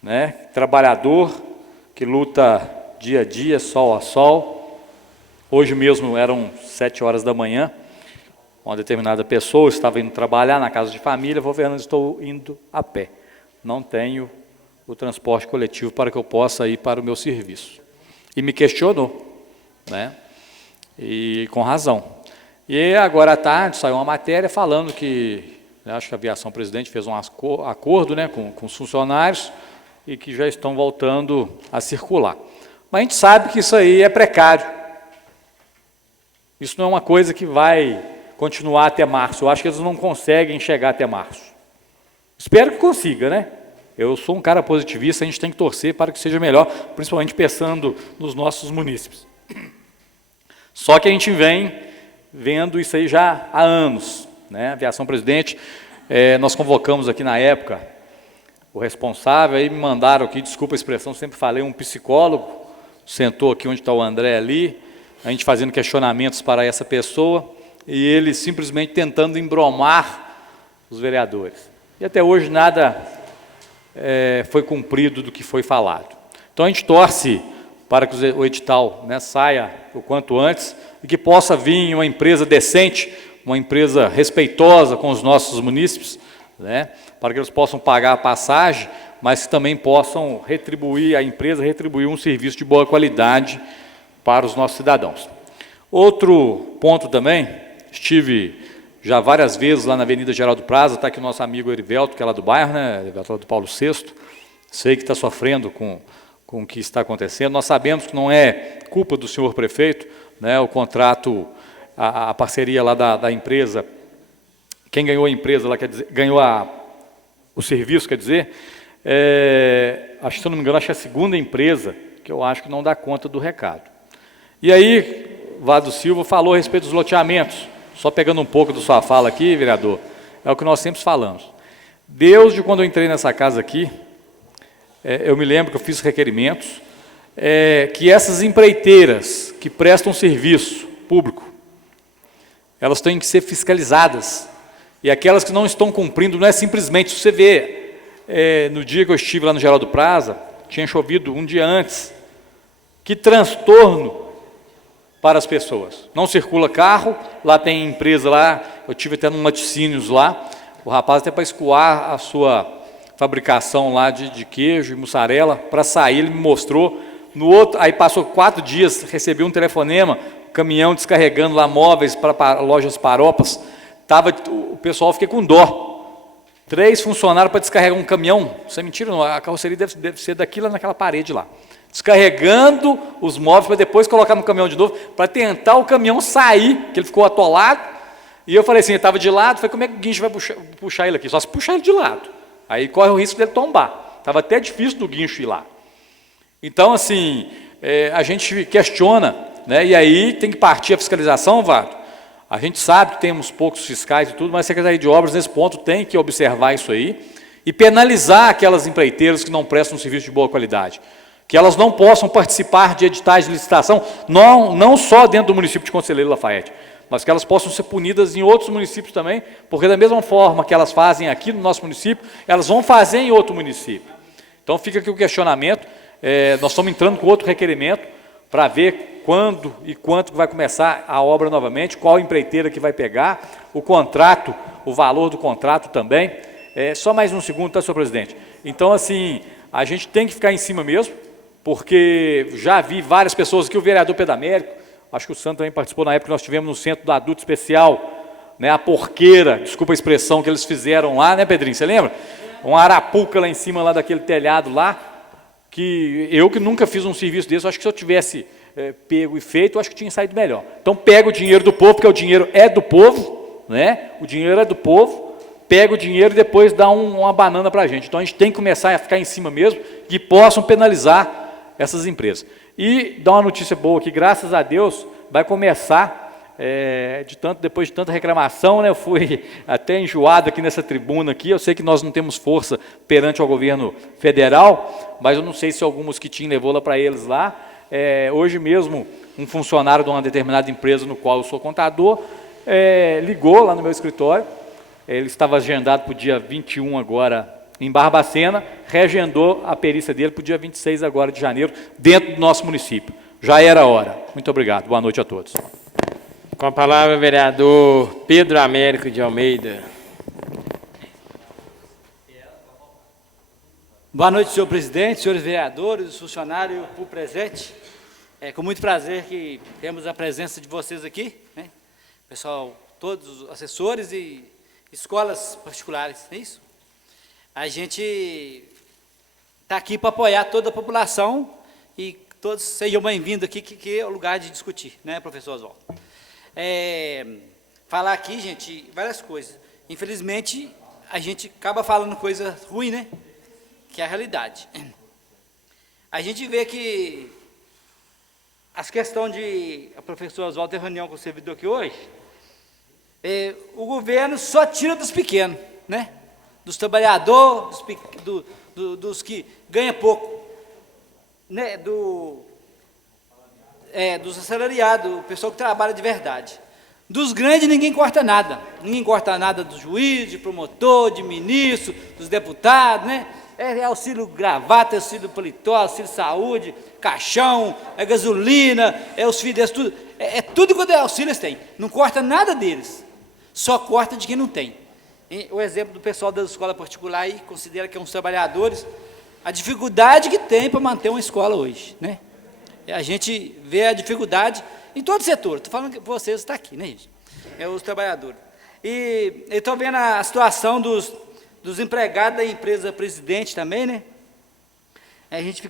né, trabalhador, que luta dia a dia, sol a sol. Hoje mesmo eram 7 horas da manhã, uma determinada pessoa estava indo trabalhar na casa de família, vou Fernando, estou indo a pé. Não tenho o transporte coletivo para que eu possa ir para o meu serviço. E me questionou, né? E com razão. E agora à tarde saiu uma matéria falando que, acho que a aviação presidente fez um acordo, né, com os funcionários e que já estão voltando a circular. Mas a gente sabe que isso aí é precário. Isso não é uma coisa que vai continuar até março. Eu acho que eles não conseguem chegar até março. Espero que consiga, né? Eu sou um cara positivista, a gente tem que torcer para que seja melhor, principalmente pensando nos nossos munícipes. Só que a gente vem vendo isso aí já há anos, né? Aviação presidente, nós convocamos aqui na época o responsável, aí me mandaram aqui, desculpa a expressão, sempre falei, um psicólogo, sentou aqui onde está o André ali, a gente fazendo questionamentos para essa pessoa, e ele simplesmente tentando embromar os vereadores. E até hoje nada foi cumprido do que foi falado. Então a gente torce para que o edital, né, saia o quanto antes e que possa vir uma empresa decente, uma empresa respeitosa com os nossos munícipes, né, para que eles possam pagar a passagem, mas que também possam retribuir, a empresa retribuir um serviço de boa qualidade para os nossos cidadãos. Outro ponto também, estive já várias vezes lá na Avenida Geraldo Praza, está aqui o nosso amigo Erivelto, que é lá do bairro, né, Erivelto lá do Paulo VI, sei que está sofrendo com o que está acontecendo. Nós sabemos que não é culpa do senhor prefeito, né, o contrato, a parceria lá da empresa, quem ganhou a empresa lá, quer dizer, ganhou o serviço, quer dizer, acho que, se eu não me engano, acho que é a segunda empresa que eu acho que não dá conta do recado. E aí, Vado Silva falou a respeito dos loteamentos, só pegando um pouco da sua fala aqui, vereador, é o que nós sempre falamos. Desde quando eu entrei nessa casa aqui, eu me lembro que eu fiz requerimentos, que essas empreiteiras que prestam serviço público, elas têm que ser fiscalizadas. E aquelas que não estão cumprindo, não é simplesmente, se você vê, no dia que eu estive lá no Geraldo Praza, tinha chovido um dia antes, que transtorno para as pessoas. Não circula carro, lá tem empresa lá, eu tive até num laticínios lá, o rapaz até para escoar a sua fabricação lá de queijo e mussarela, para sair, ele me mostrou, no outro, aí passou 4 dias, recebi um telefonema, caminhão descarregando lá móveis para lojas Paropas, o pessoal, fiquei com dó, 3 funcionários para descarregar um caminhão, isso é mentira, não, a carroceria deve ser daqui lá naquela parede lá, descarregando os móveis para depois colocar no caminhão de novo, para tentar o caminhão sair, que ele ficou atolado, e eu falei assim, ele estava de lado, falei, como é que o guincho vai puxar ele aqui? Só se puxar ele de lado, aí corre o risco dele tombar, estava até difícil do guincho ir lá. Então, assim, a gente questiona, né, e aí tem que partir a fiscalização, Vado. A gente sabe que temos poucos fiscais e tudo, mas a Secretaria de Obras, nesse ponto, tem que observar isso aí e penalizar aquelas empreiteiras que não prestam um serviço de boa qualidade, que elas não possam participar de editais de licitação, não só dentro do município de Conselheiro Lafaiete, mas que elas possam ser punidas em outros municípios também, porque da mesma forma que elas fazem aqui no nosso município, elas vão fazer em outro município. Então fica aqui o questionamento, nós estamos entrando com outro requerimento para ver quando e quanto vai começar a obra novamente, qual empreiteira que vai pegar, o contrato o valor do contrato também. Só mais um segundo, tá, senhor presidente? Então, assim, a gente tem que ficar em cima mesmo, porque já vi várias pessoas aqui, o vereador Pedro Américo, acho que o Santo também participou na época que nós tivemos no Centro do Adulto Especial, né, a porqueira, desculpa a expressão que eles fizeram lá, né, Pedrinho, você lembra? Uma arapuca lá em cima, lá daquele telhado lá, que eu que nunca fiz um serviço desse, acho que se eu tivesse pego e feito, eu acho que tinha saído melhor. Então, pega o dinheiro do povo, porque o dinheiro é do povo, né? O dinheiro é do povo, pega o dinheiro e depois dá uma banana para a gente. Então, a gente tem que começar a ficar em cima mesmo, que possam penalizar essas empresas. E dá uma notícia boa que, graças a Deus, vai começar, depois de tanta reclamação, né, eu fui até enjoado aqui nessa tribuna aqui, eu sei que nós não temos força perante o governo federal, mas eu não sei se algum mosquitinho levou lá para eles lá. Hoje mesmo, um funcionário de uma determinada empresa no qual eu sou contador, ligou lá no meu escritório, ele estava agendado para o dia 21 agora, em Barbacena, reagendou a perícia dele para o dia 26 agora de janeiro, dentro do nosso município. Já era hora. Muito obrigado. Boa noite a todos. Com a palavra, o vereador Pedro Américo de Almeida. Boa noite, senhor presidente, senhores vereadores, funcionários e o público presente. É com muito prazer que temos a presença de vocês aqui, né? Pessoal, todos os assessores e escolas particulares, não é isso? A gente está aqui para apoiar toda a população e todos sejam bem-vindos aqui, que é o lugar de discutir, né, professor Oswaldo? Falar aqui, gente, várias coisas. Infelizmente, a gente acaba falando coisa ruim, né? Que é a realidade. A gente vê que as questões de... A professora Oswaldo tem reunião com o servidor aqui hoje, o governo só tira dos pequenos, né? Dos trabalhadores, dos que ganham pouco, né? Dos assalariados, o pessoal que trabalha de verdade. Dos grandes ninguém corta nada. Ninguém corta nada do juiz, de promotor, de ministro, dos deputados, né? Auxílio gravata, auxílio paletó, auxílio saúde, caixão, gasolina, os filhos, tudo. Tudo quanto é auxílio eles têm. Não corta nada deles. Só corta de quem não tem. O exemplo do pessoal da escola particular aí, considera que são os trabalhadores, a dificuldade que tem para manter uma escola hoje, né? A gente vê a dificuldade em todo o setor. Estou falando que vocês estão aqui, né, gente? Os trabalhadores. E estou vendo a situação dos empregados da empresa presidente também, né? A gente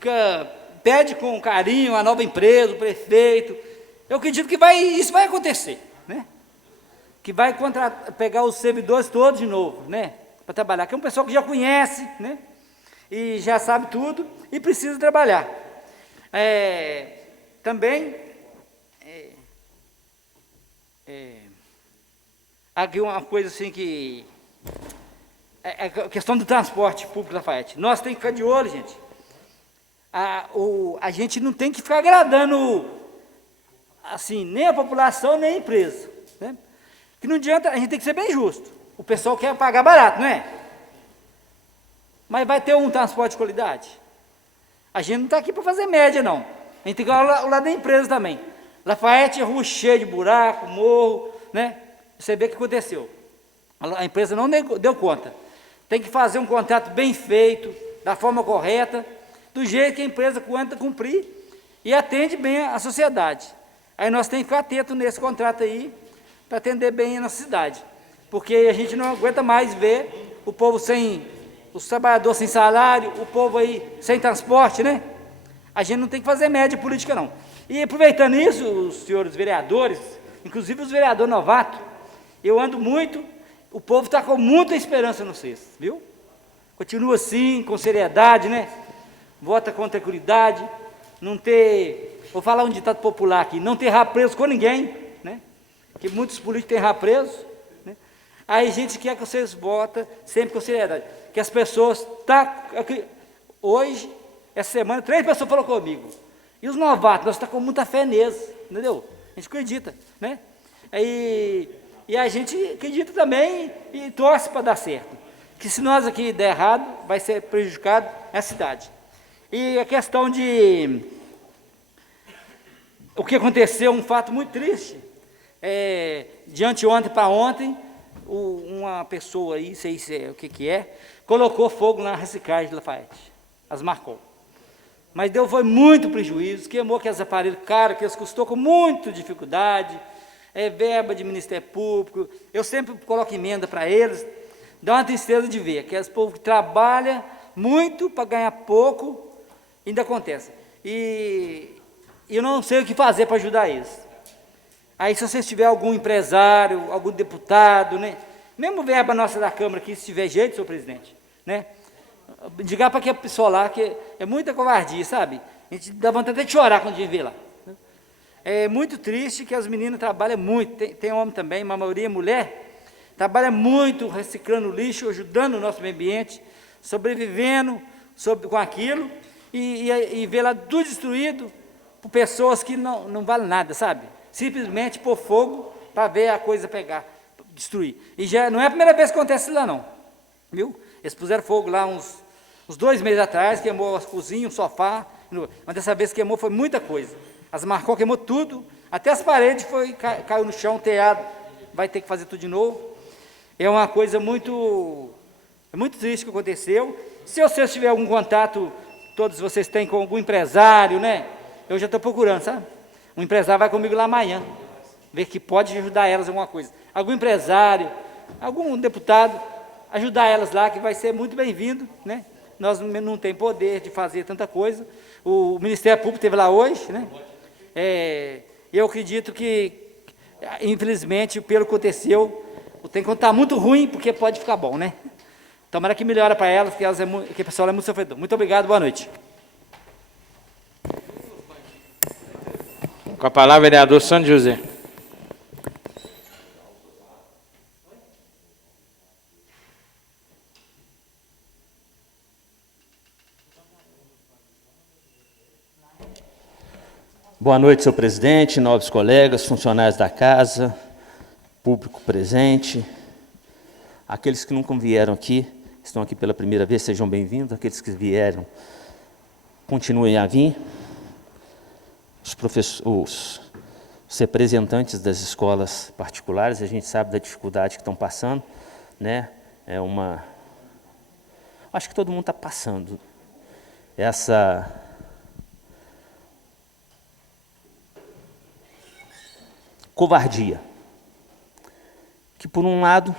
pede com carinho a nova empresa, o prefeito. Eu acredito que isso vai acontecer, né? Que vai pegar os servidores todos de novo, né? Para trabalhar, que é um pessoal que já conhece, né? E já sabe tudo e precisa trabalhar. Também, aqui uma coisa assim que... a questão do transporte público da Lafayette. Nós temos que ficar de olho, gente. A gente não tem que ficar agradando, assim, nem a população, nem a empresa, né? Que não adianta, a gente tem que ser bem justo. O pessoal quer pagar barato, não é? Mas vai ter um transporte de qualidade? A gente não está aqui para fazer média, não. A gente tem que olhar o lado da empresa também. Lafayette é rua cheia de buraco, morro, né? Você vê o que aconteceu. A empresa não deu conta. Tem que fazer um contrato bem feito, da forma correta, do jeito que a empresa aguenta cumprir e atende bem a sociedade. Aí nós temos que ficar atentos nesse contrato aí, para atender bem a nossa cidade. Porque a gente não aguenta mais ver o povo os trabalhadores sem salário, o povo aí sem transporte, né? A gente não tem que fazer média política, não. E aproveitando isso, os senhores vereadores, inclusive os vereadores novatos, eu ando muito, o povo está com muita esperança no vocês, viu? Continua assim, com seriedade, né? Vota com tranquilidade, não ter... Vou falar um ditado popular aqui, não ter rabo preso com ninguém, né? Que muitos políticos têm rabo preso, né? Aí a gente quer que vocês votem sempre com seriedade. Que as pessoas... Hoje, essa semana, 3 pessoas falaram comigo. E os novatos, nós estamos com muita fé neles, entendeu? A gente acredita, né? E a gente acredita também e torce para dar certo. Que se nós aqui der errado, vai ser prejudicado a cidade. E a questão de... O que aconteceu, um fato muito triste, de anteontem para ontem, uma pessoa aí, sei o que é, colocou fogo na reciclagem de Lafayette, as marcou. Mas foi muito prejuízo, queimou aqueles aparelhos caros, que eles custou com muita dificuldade, verba de Ministério Público, eu sempre coloco emenda para eles, dá uma tristeza de ver, que esse povo que trabalha muito para ganhar pouco, ainda acontece. E eu não sei o que fazer para ajudar eles. Aí, se vocês tiverem algum empresário, algum deputado, né? Mesmo verba nossa da Câmara aqui, se tiver jeito, senhor presidente, né? Diga para aquela pessoa lá que é muita covardia, sabe? A gente dá vontade até de chorar quando a gente vê lá. É muito triste que as meninas trabalham muito, tem homem também, mas a maioria é mulher, trabalha muito reciclando lixo, ajudando o nosso meio ambiente, sobrevivendo com aquilo, e vê lá tudo destruído por pessoas que não valem nada, sabe? Simplesmente pôr fogo para ver a coisa pegar, destruir. E já não é a primeira vez que acontece lá não, viu? Eles puseram fogo lá uns 2 meses atrás, queimou as cozinhas, o sofá, mas dessa vez queimou foi muita coisa. As marcou, queimou tudo, até as paredes caiu no chão, telhado, vai ter que fazer tudo de novo. É uma coisa muito triste que aconteceu. Se vocês tiverem algum contato, todos vocês têm com algum empresário, né? Eu já estou procurando, sabe? Um empresário vai comigo lá amanhã, ver que pode ajudar elas em alguma coisa. Algum empresário, algum deputado, ajudar elas lá, que vai ser muito bem-vindo, né? Nós não temos poder de fazer tanta coisa. O Ministério Público esteve lá hoje, né? Eu acredito que, infelizmente, pelo que aconteceu, tem que contar muito ruim, porque pode ficar bom, né? Tomara que melhora para elas, que o pessoal é muito sofredor. Muito obrigado, boa noite. Com a palavra, vereador Sandro José. Boa noite, senhor presidente, nobres colegas, funcionários da casa, público presente. Aqueles que nunca vieram aqui, estão aqui pela primeira vez, sejam bem-vindos. Aqueles que vieram, continuem a vir. Os representantes das escolas particulares, a gente sabe da dificuldade que estão passando, né? Acho que todo mundo está passando essa covardia, que por um lado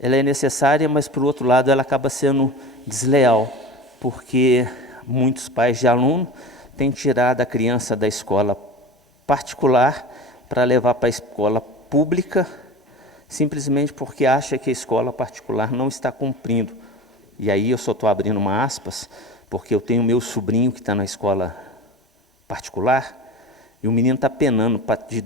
ela é necessária, mas por outro lado ela acaba sendo desleal, porque muitos pais de aluno têm tirado a criança da escola particular para levar para a escola pública, simplesmente porque acha que a escola particular não está cumprindo. E aí eu só estou abrindo uma aspas, porque eu tenho meu sobrinho que está na escola particular, e o menino está penando de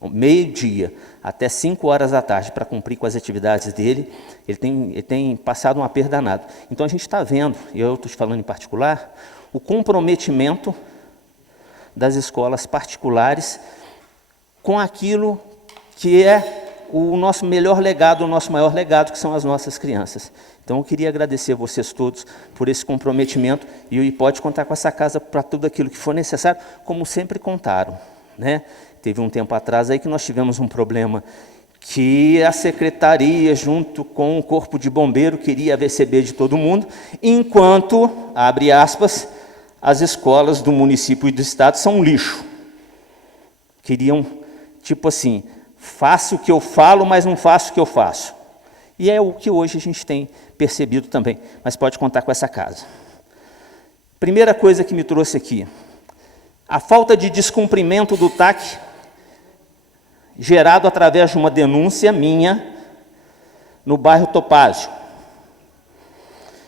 meio-dia até 5 horas da tarde para cumprir com as atividades dele. Ele tem passado um aperto danado. Então a gente está vendo, e eu estou falando em particular, o comprometimento das escolas particulares com aquilo que é o nosso melhor legado, o nosso maior legado, que são as nossas crianças. Então eu queria agradecer a vocês todos por esse comprometimento, e pode contar com essa casa para tudo aquilo que for necessário, como sempre contaram, né? Teve um tempo atrás aí que nós tivemos um problema que a secretaria, junto com o corpo de bombeiro, queria receber de todo mundo, enquanto, abre aspas, as escolas do município e do estado são um lixo. Queriam, tipo assim, faço o que eu falo, mas não faço o que eu faço. E é o que hoje a gente tem percebido também, mas pode contar com essa casa. Primeira coisa que me trouxe aqui, a falta de descumprimento do TAC, gerado através de uma denúncia minha, no bairro Topázio.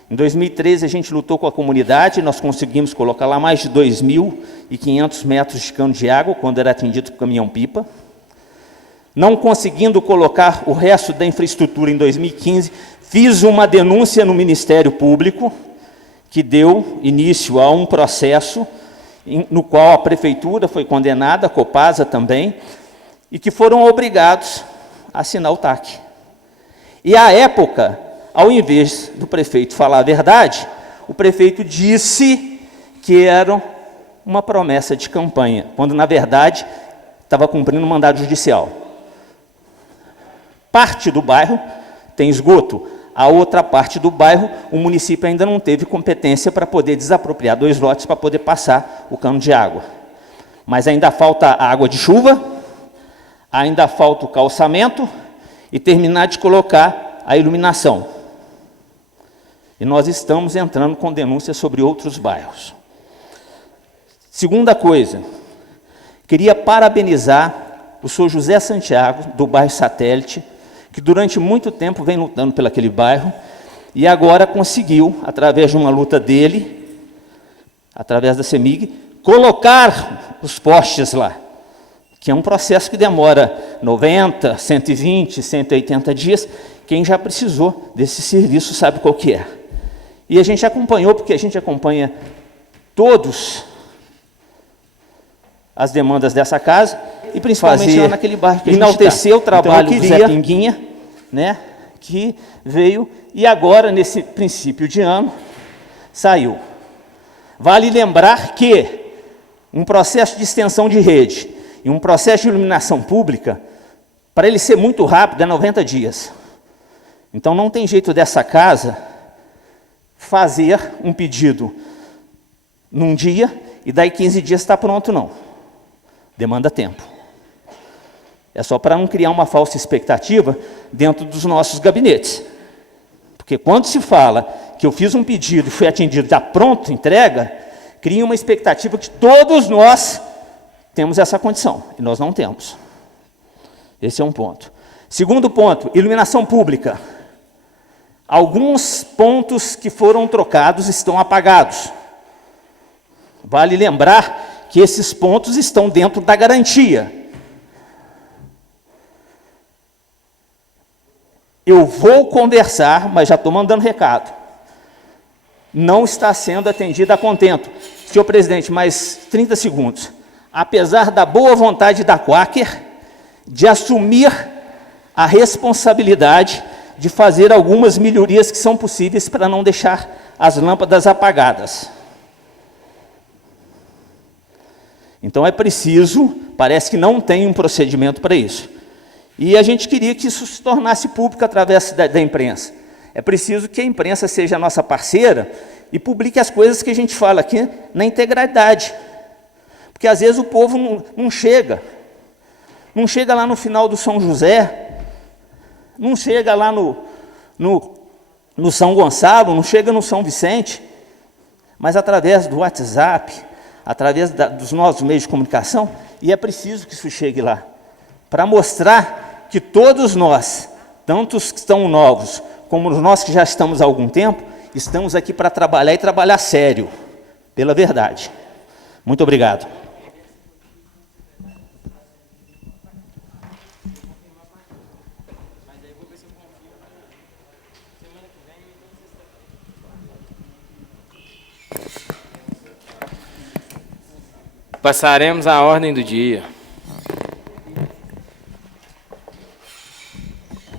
Em 2013, a gente lutou com a comunidade, nós conseguimos colocar lá mais de 2.500 metros de cano de água, quando era atendido por caminhão-pipa. Não conseguindo colocar o resto da infraestrutura em 2015, fiz uma denúncia no Ministério Público, que deu início a um processo no qual a Prefeitura foi condenada, a Copasa também, e que foram obrigados a assinar o TAC. E, à época, ao invés do prefeito falar a verdade, o prefeito disse que era uma promessa de campanha, quando, na verdade, estava cumprindo um mandado judicial. parte do bairro tem esgoto. A outra parte do bairro, o município ainda não teve competência para poder desapropriar 2 lotes para poder passar o cano de água. Mas ainda falta a água de chuva, ainda falta o calçamento e terminar de colocar a iluminação. E nós estamos entrando com denúncias sobre outros bairros. Segunda coisa, queria parabenizar o senhor José Santiago, do bairro Satélite, que durante muito tempo vem lutando pelaquele bairro, e agora conseguiu, através de uma luta dele, através da CEMIG, colocar os postes lá, que é um processo que demora 90, 120, 180 dias. Quem já precisou desse serviço sabe qual que é. E a gente acompanhou, porque a gente acompanha todos as demandas dessa casa, e principalmente lá naquele bairro que enaltecer o trabalho do Zé Pinguinha, né, que veio e agora, nesse princípio de ano, saiu. Vale lembrar que um processo de extensão de rede e um processo de iluminação pública, para ele ser muito rápido, é 90 dias. Então não tem jeito dessa casa fazer um pedido num dia e daí 15 dias está pronto, não. Demanda tempo. É só para não criar uma falsa expectativa dentro dos nossos gabinetes. Porque quando se fala que eu fiz um pedido e fui atendido, já pronto, entrega, cria uma expectativa que todos nós temos essa condição, e nós não temos. Esse é um ponto. Segundo ponto, iluminação pública. Alguns pontos que foram trocados estão apagados. Vale lembrar que esses pontos estão dentro da garantia. Eu vou conversar, mas já estou mandando recado. Não está sendo atendida a contento. Senhor presidente, mais 30 segundos. Apesar da boa vontade da Quaker de assumir a responsabilidade de fazer algumas melhorias que são possíveis para não deixar as lâmpadas apagadas. Então é preciso, parece que não tem um procedimento para isso. E a gente queria que isso se tornasse público através da imprensa. É preciso que a imprensa seja a nossa parceira e publique as coisas que a gente fala aqui na integralidade. Porque às vezes o povo não chega. Não chega lá no final do São José, não chega lá no São Gonçalo, não chega no São Vicente, mas através do WhatsApp, através dos nossos meios de comunicação, e é preciso que isso chegue lá, para mostrar que todos nós, tanto os que estão novos, como nós que já estamos há algum tempo, estamos aqui para trabalhar e trabalhar sério, pela verdade. Muito obrigado. Passaremos à ordem do dia.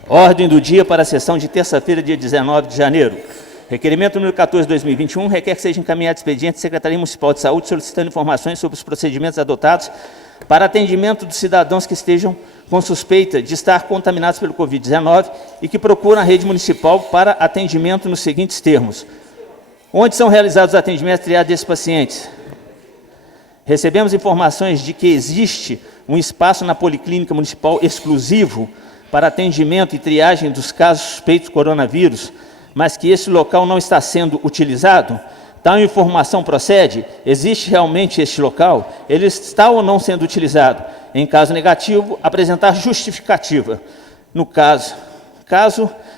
Ordem do dia para a sessão de terça-feira, dia 19 de janeiro. Requerimento número 14/2021 requer que seja encaminhado expediente à Secretaria Municipal de Saúde solicitando informações sobre os procedimentos adotados para atendimento dos cidadãos que estejam com suspeita de estar contaminados pelo Covid-19 e que procuram a rede municipal para atendimento nos seguintes termos. Onde são realizados os atendimentos triados desses pacientes? Recebemos informações de que existe um espaço na Policlínica Municipal exclusivo para atendimento e triagem dos casos suspeitos de coronavírus, mas que esse local não está sendo utilizado? Tal informação procede? Existe realmente este local? Ele está ou não sendo utilizado? Em caso negativo, apresentar justificativa. No caso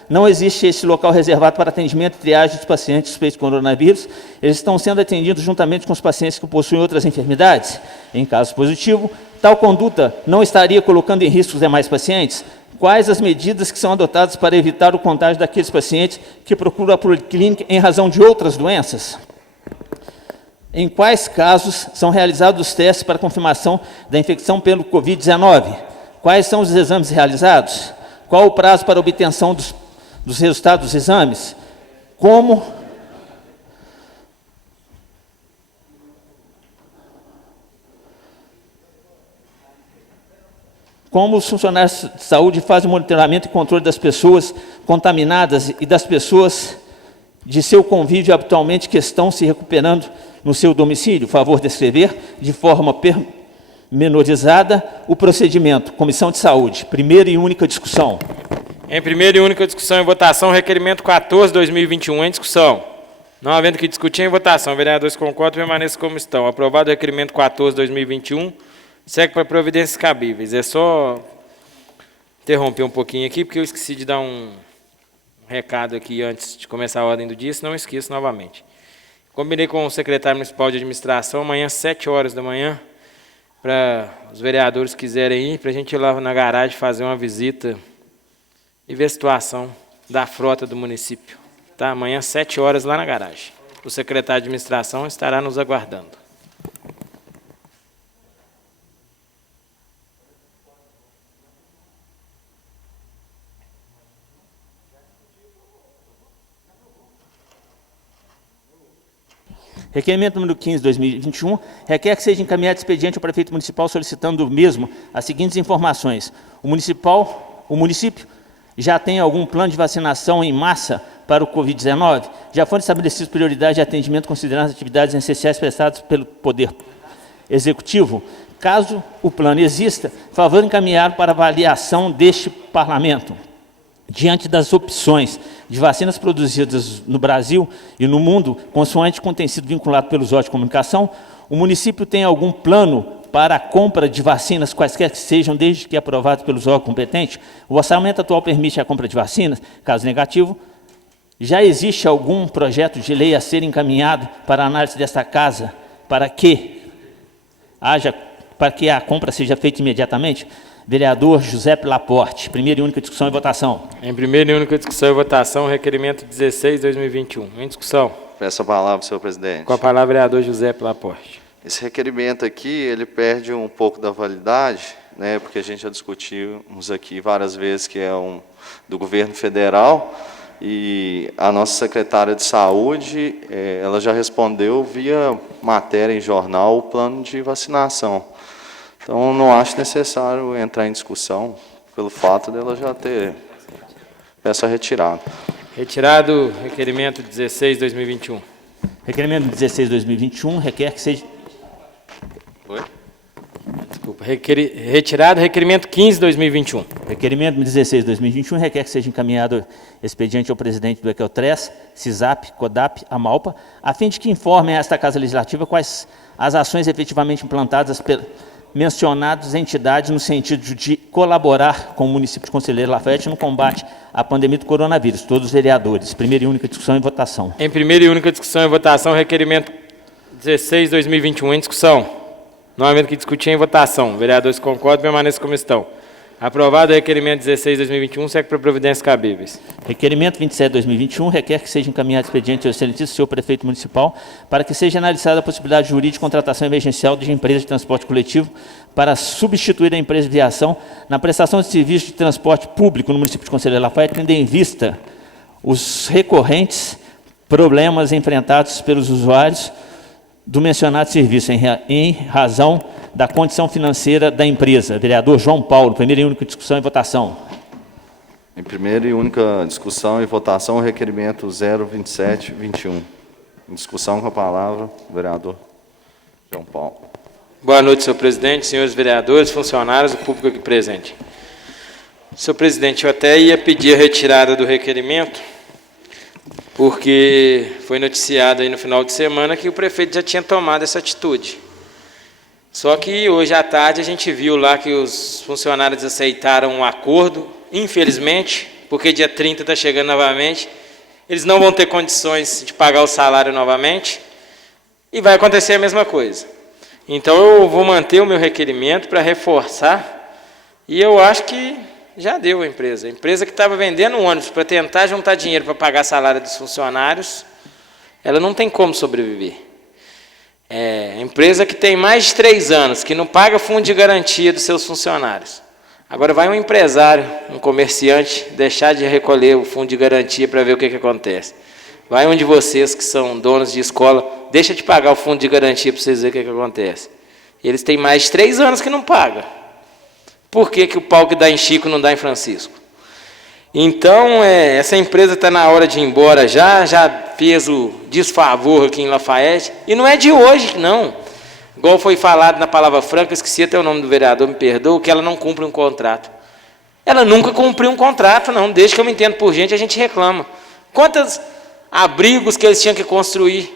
não existe esse local reservado para atendimento e triagem dos pacientes suspeitos de coronavírus, eles estão sendo atendidos juntamente com os pacientes que possuem outras enfermidades? Em caso positivo, tal conduta não estaria colocando em risco os demais pacientes? Quais as medidas que são adotadas para evitar o contágio daqueles pacientes que procuram a policlínica em razão de outras doenças? Em quais casos são realizados os testes para confirmação da infecção pelo Covid-19? Quais são os exames realizados? Qual o prazo para obtenção dos resultados dos exames? Como os funcionários de saúde fazem o monitoramento e controle das pessoas contaminadas e das pessoas de seu convívio habitualmente que estão se recuperando no seu domicílio? Favor descrever de forma pormenorizada o procedimento. Comissão de Saúde, primeira e única discussão. Em primeira e única discussão e votação, requerimento 14/2021, em discussão. Não havendo que discutir em votação, vereadores concordam, permaneçam como estão. Aprovado o requerimento 14/2021, segue para providências cabíveis. É só interromper um pouquinho aqui, porque eu esqueci de dar um recado aqui antes de começar a ordem do dia, senão eu esqueço novamente. Combinei com o secretário municipal de administração, amanhã, 7 horas da manhã, para os vereadores quiserem ir, para a gente ir lá na garagem fazer uma visita e ver a situação da frota do município. Tá? Amanhã, 7 horas, lá na garagem. O secretário de administração estará nos aguardando. Requerimento número 15/2021, requer que seja encaminhado expediente ao prefeito municipal solicitando do mesmo as seguintes informações. O município já tem algum plano de vacinação em massa para o Covid-19? Já foram estabelecidas prioridades de atendimento considerando as atividades essenciais prestadas pelo Poder Executivo? Caso o plano exista, favor encaminhar para avaliação deste Parlamento. Diante das opções de vacinas produzidas no Brasil e no mundo, consoante como tem sido vinculado pelos órgãos de comunicação, o município tem algum plano para a compra de vacinas, quaisquer que sejam, desde que aprovados pelos órgãos competentes? O orçamento atual permite a compra de vacinas? Caso negativo, já existe algum projeto de lei a ser encaminhado para a análise desta casa para que a compra seja feita imediatamente? Vereador José Laporte, primeira e única discussão e votação. Em primeira e única discussão e votação, requerimento 16/2021. Em discussão. Peço a palavra, senhor presidente. Com a palavra, vereador José Laporte. Esse requerimento aqui, ele perde um pouco da validade, né, porque a gente já discutimos aqui várias vezes que é do governo federal, e a nossa secretária de saúde, ela já respondeu via matéria em jornal o plano de vacinação. Então, não acho necessário entrar em discussão pelo fato dela já ter peça retirada. Retirado requerimento 16/2021. Requerimento 16/2021 requer que seja... Oi? Desculpa. Retirado requerimento 15/2021. Requerimento 16/2021 requer que seja encaminhado expediente ao presidente do Equeltres, CISAP, CODAP, AMALPA, a fim de que informem a esta Casa Legislativa quais as ações efetivamente implantadas mencionadas entidades no sentido de colaborar com o município de Conselheiro Lafayette no combate à pandemia do coronavírus. Todos os vereadores. Primeira e única discussão e votação. Em primeira e única discussão e votação, requerimento 16/2021. Em discussão. Não havendo que discutir em votação. Vereadores concordam, permaneçam como estão. Aprovado o requerimento 16/2021, segue para providências cabíveis. Requerimento 27/2021 requer que seja encaminhado expediente ao excelentíssimo senhor prefeito municipal para que seja analisada a possibilidade jurídica de contratação emergencial de empresa de transporte coletivo para substituir a empresa de viação na prestação de serviço de transporte público no município de Conselheiro Lafayette, tendo em vista os recorrentes problemas enfrentados pelos usuários do mencionado serviço em razão da condição financeira da empresa. Vereador João Paulo, primeira e única discussão e votação. Em primeira e única discussão e votação, o requerimento 027/21. Em discussão com a palavra, vereador João Paulo. Boa noite, senhor presidente, senhores vereadores, funcionários e público aqui presente. Senhor presidente, eu até ia pedir a retirada do requerimento, porque foi noticiado aí no final de semana que o prefeito já tinha tomado essa atitude. Só que hoje à tarde a gente viu lá que os funcionários aceitaram um acordo, infelizmente, porque dia 30 está chegando novamente, eles não vão ter condições de pagar o salário novamente, e vai acontecer a mesma coisa. Então eu vou manter o meu requerimento para reforçar, e eu acho que já deu a empresa. A empresa que estava vendendo um ônibus para tentar juntar dinheiro para pagar salário dos funcionários, ela não tem como sobreviver. A empresa que tem mais de 3 anos, que não paga fundo de garantia dos seus funcionários. Agora vai um empresário, um comerciante, deixar de recolher o fundo de garantia para ver o que acontece. Vai um de vocês que são donos de escola, deixa de pagar o fundo de garantia para vocês verem o que acontece. Eles têm mais de 3 anos que não pagam. Por que que o pau que dá em Chico não dá em Francisco? Então, essa empresa está na hora de ir embora já fez o desfavor aqui em Lafayette, e não é de hoje, não. Igual foi falado na palavra franca, esqueci até o nome do vereador, me perdoa, que ela não cumpre um contrato. Ela nunca cumpriu um contrato, não. Desde que eu me entendo por gente, a gente reclama. Quantos abrigos que eles tinham que construir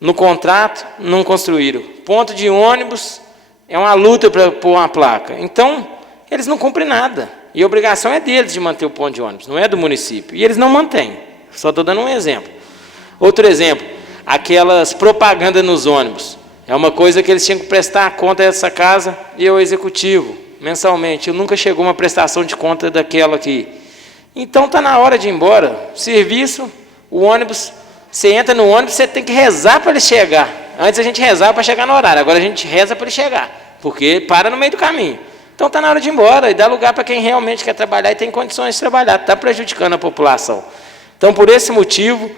no contrato, não construíram. Ponto de ônibus é uma luta para pôr uma placa. Então, eles não cumprem nada. E a obrigação é deles de manter o ponto de ônibus, não é do município. E eles não mantêm. Só estou dando um exemplo. Outro exemplo, aquelas propagandas nos ônibus. É uma coisa que eles tinham que prestar conta dessa casa e eu executivo, mensalmente. Eu nunca chegou uma prestação de conta daquela aqui. Então está na hora de ir embora. Serviço, o ônibus, você entra no ônibus, você tem que rezar para ele chegar. Antes a gente rezava para chegar no horário, agora a gente reza para ele chegar, porque para no meio do caminho. Então está na hora de ir embora e dar lugar para quem realmente quer trabalhar e tem condições de trabalhar. Está prejudicando a população. Então, por esse motivo,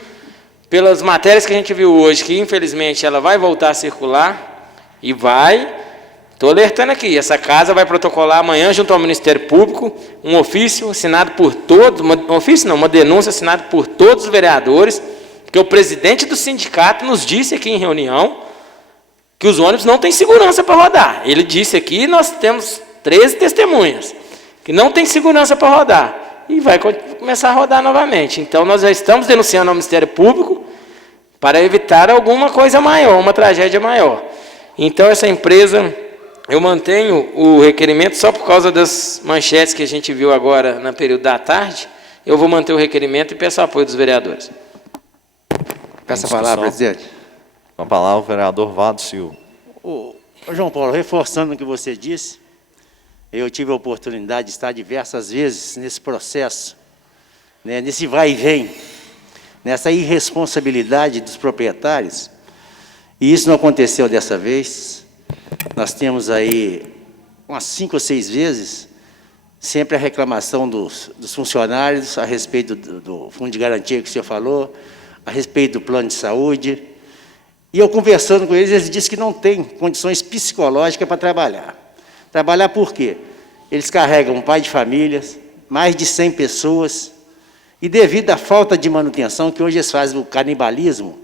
pelas matérias que a gente viu hoje, que infelizmente ela vai voltar a circular, e estou alertando aqui, essa casa vai protocolar amanhã, junto ao Ministério Público, um ofício assinado por todos, uma denúncia assinada por todos os vereadores, que o presidente do sindicato nos disse aqui em reunião, que os ônibus não têm segurança para rodar. Ele disse aqui, nós temos 13 testemunhas, que não tem segurança para rodar. E vai começar a rodar novamente. Então, nós já estamos denunciando ao Ministério Público para evitar alguma coisa maior, uma tragédia maior. Então, essa empresa, eu mantenho o requerimento só por causa das manchetes que a gente viu agora no período da tarde. Eu vou manter o requerimento e peço o apoio dos vereadores. Peço a palavra, presidente. Com a palavra, o vereador Vado Silva. Ô, João Paulo, reforçando o que você disse, eu tive a oportunidade de estar diversas vezes nesse processo, né, nesse vai e vem, nessa irresponsabilidade dos proprietários, e isso não aconteceu dessa vez. Nós temos aí umas 5 ou 6 vezes, sempre a reclamação dos funcionários a respeito do fundo de garantia que o senhor falou, a respeito do plano de saúde. E eu conversando com eles disseram que não tem condições psicológicas para trabalhar. Trabalhar por quê? Eles carregam um pai de famílias, mais de 100 pessoas, e devido à falta de manutenção, que hoje eles fazem o canibalismo,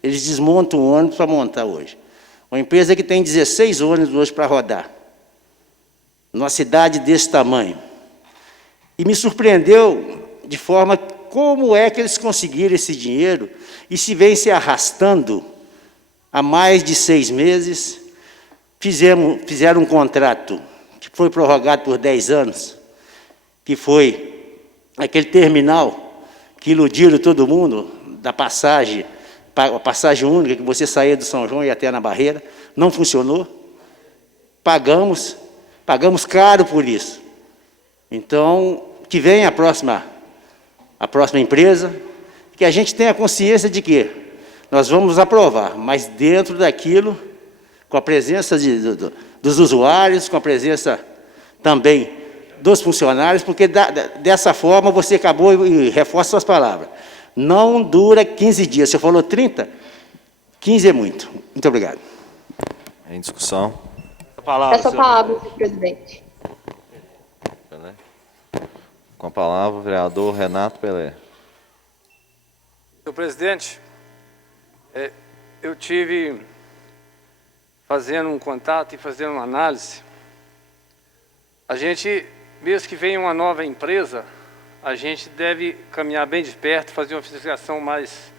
eles desmontam o ônibus para montar hoje. Uma empresa que tem 16 ônibus hoje para rodar, numa cidade desse tamanho. E me surpreendeu de forma como é que eles conseguiram esse dinheiro e se vem se arrastando há mais de 6 meses. Fizeram um contrato que foi prorrogado por 10 anos, que foi aquele terminal que iludiram todo mundo, da passagem, a passagem única, que você saía do São João e ia até na Barreira, não funcionou. Pagamos caro por isso. Então, que venha a próxima empresa, que a gente tenha consciência de que nós vamos aprovar, mas dentro daquilo, com a presença dos usuários, com a presença também dos funcionários, porque dessa forma você acabou e reforça suas palavras. Não dura 15 dias. Você falou 30, 15 é muito. Muito obrigado. Em discussão. Peço a palavra, senhor presidente. Com a palavra, o vereador Renato Pelé. Senhor presidente, eu tive fazendo um contato e fazendo uma análise. A gente, mesmo que venha uma nova empresa, a gente deve caminhar bem de perto, fazer uma fiscalização mais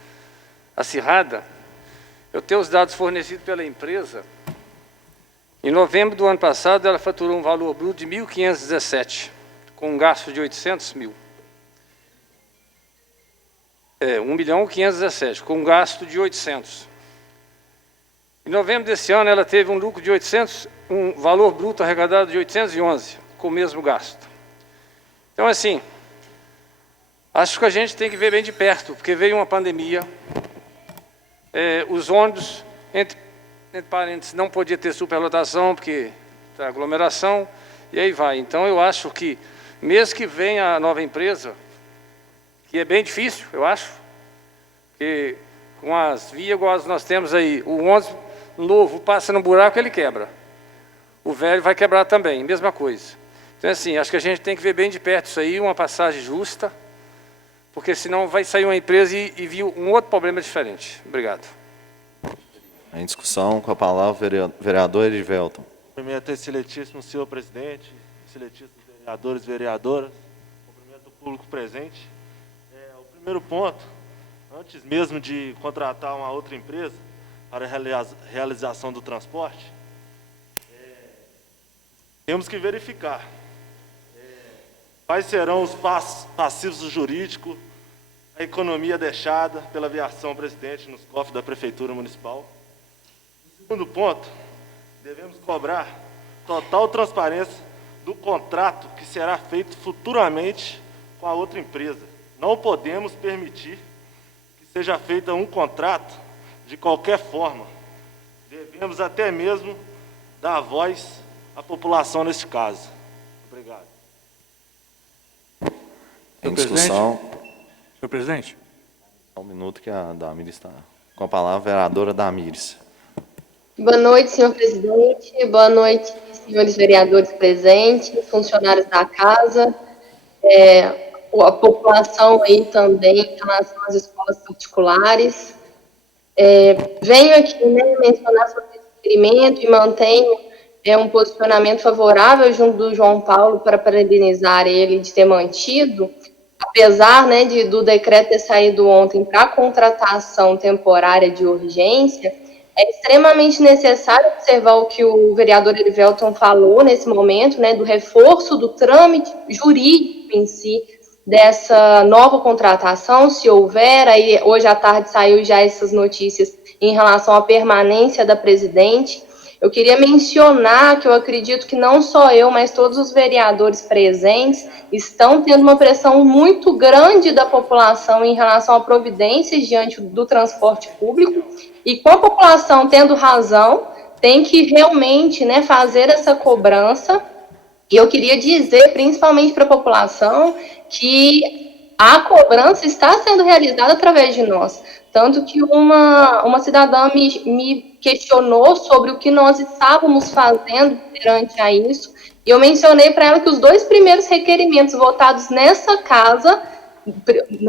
acirrada. Eu tenho os dados fornecidos pela empresa. Em novembro do ano passado, ela faturou um valor bruto de 1.517, com um gasto de 800 mil. 1.517, com um gasto de 800. Em novembro desse ano, ela teve um lucro de 800, um valor bruto arrecadado de 811, com o mesmo gasto. Então, assim, acho que a gente tem que ver bem de perto, porque veio uma pandemia, os ônibus, entre parênteses, não podia ter superlotação, porque está aglomeração, e aí vai. Então, eu acho que, mesmo que venha a nova empresa, que é bem difícil, eu acho, que com as vias igual nós temos aí, o ônibus novo passa no buraco, ele quebra. O velho vai quebrar também, mesma coisa. Então, assim, acho que a gente tem que ver bem de perto isso aí, uma passagem justa, porque senão vai sair uma empresa e vir um outro problema diferente. Obrigado. Em discussão, com a palavra, o vereador Erivelton. Cumprimento esse excelentíssimo senhor presidente, excelentíssimos vereadores e vereadoras, cumprimento o público presente. O primeiro ponto, antes mesmo de contratar uma outra empresa para a realização do transporte, temos que verificar quais serão os passivos jurídicos, a economia deixada pela aviação presidente nos cofres da Prefeitura Municipal. Segundo ponto, devemos cobrar total transparência do contrato que será feito futuramente com a outra empresa. Não podemos permitir que seja feito um contrato de qualquer forma. Devemos até mesmo dar voz à população neste caso. Obrigado. Em discussão. Senhor presidente. Um minuto que a Damires está. Com a palavra, a vereadora Damires. Boa noite, senhor presidente. Boa noite, senhores vereadores presentes, funcionários da casa, a população aí também em relação às escolas particulares. Venho aqui, né, mencionar sobre esse requerimento e mantenho um posicionamento favorável junto do João Paulo para parabenizar ele de ter mantido, apesar, né, do decreto ter saído ontem para contratação temporária de urgência. É extremamente necessário observar o que o vereador Erivelton falou nesse momento, né, do reforço do trâmite jurídico em si dessa nova contratação, se houver. Aí hoje à tarde saiu já essas notícias em relação à permanência da presidente. Eu queria mencionar que eu acredito que não só eu, mas todos os vereadores presentes estão tendo uma pressão muito grande da população em relação a providências diante do transporte público, e com a população tendo razão, tem que realmente, né, fazer essa cobrança. E eu queria dizer, principalmente para a população, que a cobrança está sendo realizada através de nós. Tanto que uma cidadã me questionou sobre o que nós estávamos fazendo perante a isso, e eu mencionei para ela que os 2 primeiros requerimentos votados nessa casa,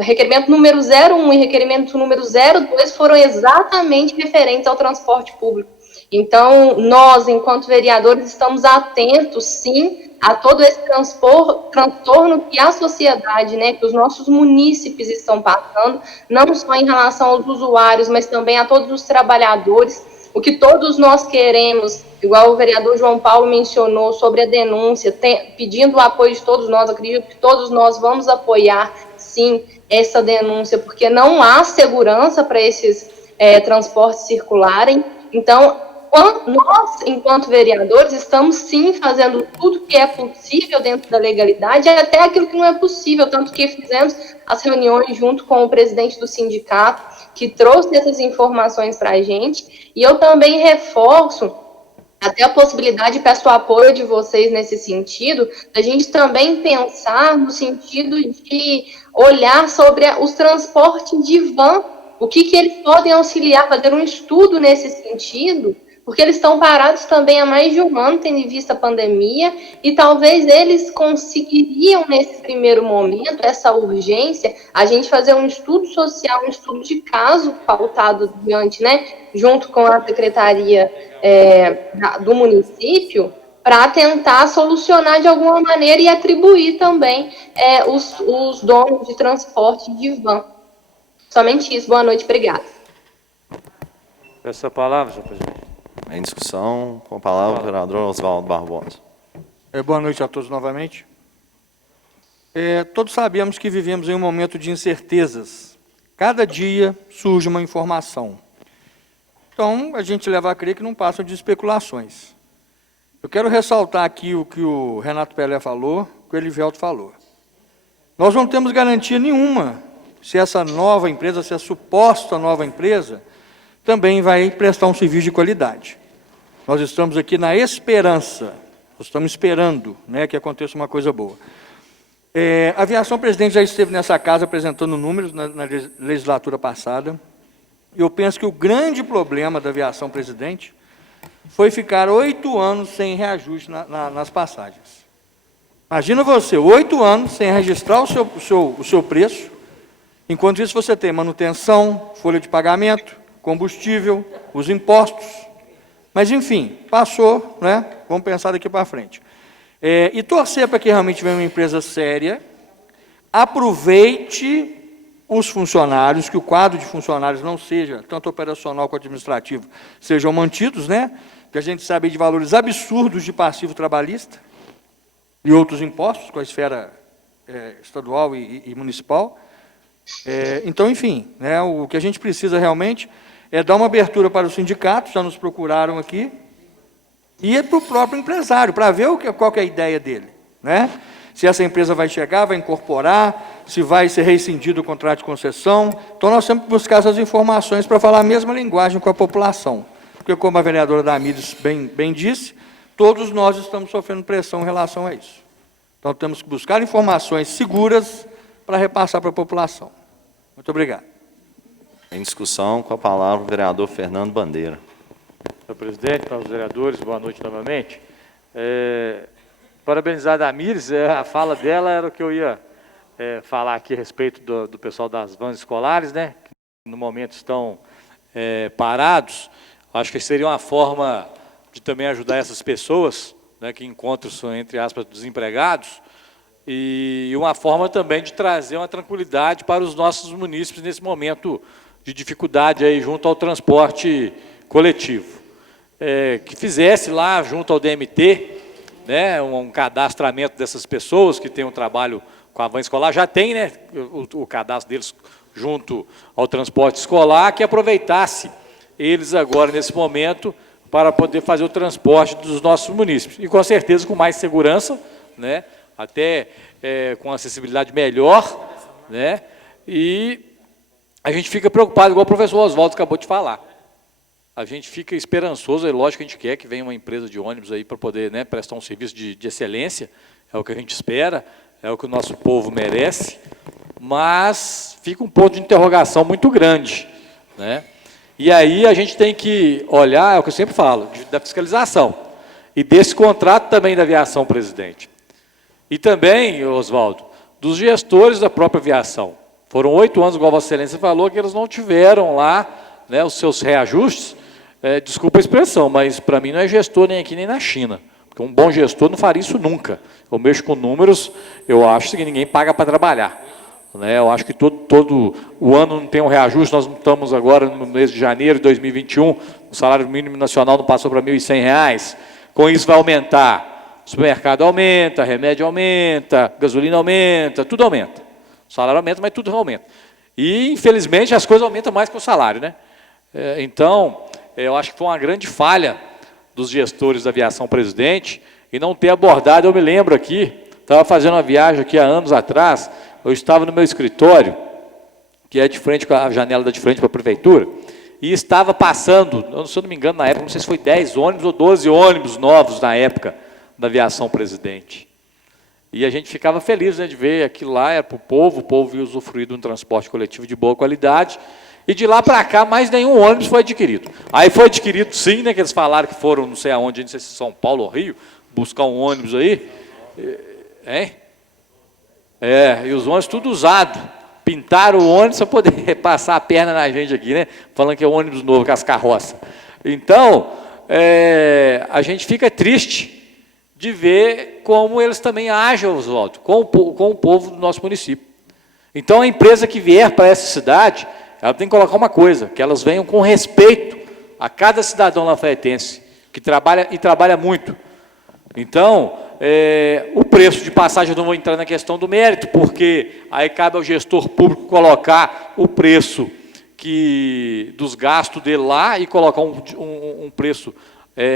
requerimento número 01 e requerimento número 02, foram exatamente referentes ao transporte público. Então, nós, enquanto vereadores, estamos atentos, sim, a todo esse transtorno que a sociedade, né, que os nossos munícipes estão passando, não só em relação aos usuários, mas também a todos os trabalhadores. O que todos nós queremos, igual o vereador João Paulo mencionou sobre a denúncia, pedindo o apoio de todos nós, acredito que todos nós vamos apoiar, sim, essa denúncia, porque não há segurança para esses transportes circularem. Então, nós, enquanto vereadores, estamos sim fazendo tudo que é possível dentro da legalidade, até aquilo que não é possível, tanto que fizemos as reuniões junto com o presidente do sindicato, que trouxe essas informações para a gente, e eu também reforço até a possibilidade, peço o apoio de vocês nesse sentido, da gente também pensar no sentido de olhar sobre os transportes de van, o que eles podem auxiliar, fazer um estudo nesse sentido, porque eles estão parados também há mais de um ano, tendo em vista a pandemia, e talvez eles conseguiriam, nesse primeiro momento, essa urgência, a gente fazer um estudo social, um estudo de caso pautado diante, né, junto com a secretaria do município, para tentar solucionar de alguma maneira e atribuir também os donos de transporte de van. Somente isso. Boa noite, obrigada. Essa palavra, senhor presidente. Em discussão, com a palavra, o vereador Oswaldo Barbosa. Boa noite a todos novamente. Todos sabemos que vivemos em um momento de incertezas. Cada dia surge uma informação. Então, a gente leva a crer que não passa de especulações. Eu quero ressaltar aqui o que o Renato Pelé falou, o que o Erivelton falou. Nós não temos garantia nenhuma se essa nova empresa, se a suposta nova empresa, também vai prestar um serviço de qualidade. Nós estamos aqui na esperança, nós estamos esperando, né, que aconteça uma coisa boa. A aviação presidente já esteve nessa casa apresentando números na legislatura passada. Eu penso que o grande problema da aviação presidente foi ficar 8 anos sem reajuste nas passagens. Imagina você, 8 anos sem registrar o seu preço, enquanto isso você tem manutenção, folha de pagamento, combustível, os impostos. Mas, enfim, passou, né? Vamos pensar daqui para frente. E torcer para que realmente venha uma empresa séria, aproveite os funcionários, que o quadro de funcionários não seja, tanto operacional quanto administrativo, sejam mantidos, né? Que a gente sabe de valores absurdos de passivo trabalhista e outros impostos com a esfera estadual e municipal. Então, enfim, né, o que a gente precisa realmente é dar uma abertura para os sindicatos, já nos procuraram aqui, e para o próprio empresário, para ver qual que é a ideia dele, né? Se essa empresa vai chegar, vai incorporar, se vai ser rescindido o contrato de concessão. Então, nós temos que buscar essas informações para falar a mesma linguagem com a população. Porque, como a vereadora Damires bem disse, todos nós estamos sofrendo pressão em relação a isso. Então, temos que buscar informações seguras para repassar para a população. Muito obrigado. Em discussão, com a palavra o vereador Fernando Bandeira. Senhor presidente, para os vereadores, boa noite novamente. Parabenizar a Damires, a fala dela era o que eu ia falar aqui a respeito do pessoal das vans escolares, né, que no momento estão parados. Acho que seria uma forma de também ajudar essas pessoas, né, que encontram-se, entre aspas, desempregados, e uma forma também de trazer uma tranquilidade para os nossos munícipes nesse momento de dificuldade aí junto ao transporte coletivo. Que fizesse lá, junto ao DMT, né, um cadastramento dessas pessoas que têm um trabalho com a van escolar, já tem, né, o cadastro deles junto ao transporte escolar, que aproveitasse eles agora, nesse momento, para poder fazer o transporte dos nossos munícipes. E, com certeza, com mais segurança, né, até com acessibilidade melhor, né, e a gente fica preocupado, igual o professor Oswaldo acabou de falar. A gente fica esperançoso, é lógico que a gente quer que venha uma empresa de ônibus aí para poder, né, prestar um serviço de excelência, é o que a gente espera, é o que o nosso povo merece, mas fica um ponto de interrogação muito grande, né? E aí a gente tem que olhar, é o que eu sempre falo, da fiscalização, e desse contrato também da aviação, presidente. E também, Oswaldo, dos gestores da própria aviação. Foram 8 anos, igual a Vossa Excelência falou, que eles não tiveram lá, né, os seus reajustes. Desculpa a expressão, mas para mim não é gestor nem aqui nem na China. Porque um bom gestor não faria isso nunca. Eu mexo com números, eu acho que ninguém paga para trabalhar. Né? Eu acho que todo o ano não tem um reajuste, nós não estamos agora no mês de janeiro de 2021, o salário mínimo nacional não passou para R$ 1.100. Com isso vai aumentar. O supermercado aumenta, remédio aumenta, gasolina aumenta, tudo aumenta. O salário aumenta, mas tudo aumenta. E, infelizmente, as coisas aumentam mais que o salário, né? Então, eu acho que foi uma grande falha dos gestores da aviação, presidente, e não ter abordado. Eu me lembro aqui, estava fazendo uma viagem aqui há anos atrás, eu estava no meu escritório, que é de frente com a janela da de frente para a prefeitura, e estava passando, se eu não me engano, na época, não sei se foi 10 ônibus ou 12 ônibus novos na época da aviação, presidente. E a gente ficava feliz, né, de ver aquilo lá, era para o povo ia usufruir de um transporte coletivo de boa qualidade, e de lá para cá, mais nenhum ônibus foi adquirido. Aí foi adquirido, sim, né, que eles falaram que foram, não sei aonde, não sei se São Paulo ou Rio, buscar um ônibus aí. E os ônibus tudo usado. Pintaram o ônibus para poder passar a perna na gente aqui, né, falando que é um ônibus novo, com as carroças. Então, a gente fica triste de ver como eles também agem, Oswaldo, com o povo do nosso município. Então, a empresa que vier para essa cidade, ela tem que colocar uma coisa, que elas venham com respeito a cada cidadão lafaetense, que trabalha muito. Então, o preço de passagem, eu não vou entrar na questão do mérito, porque aí cabe ao gestor público colocar o preço dos gastos dele lá e colocar um preço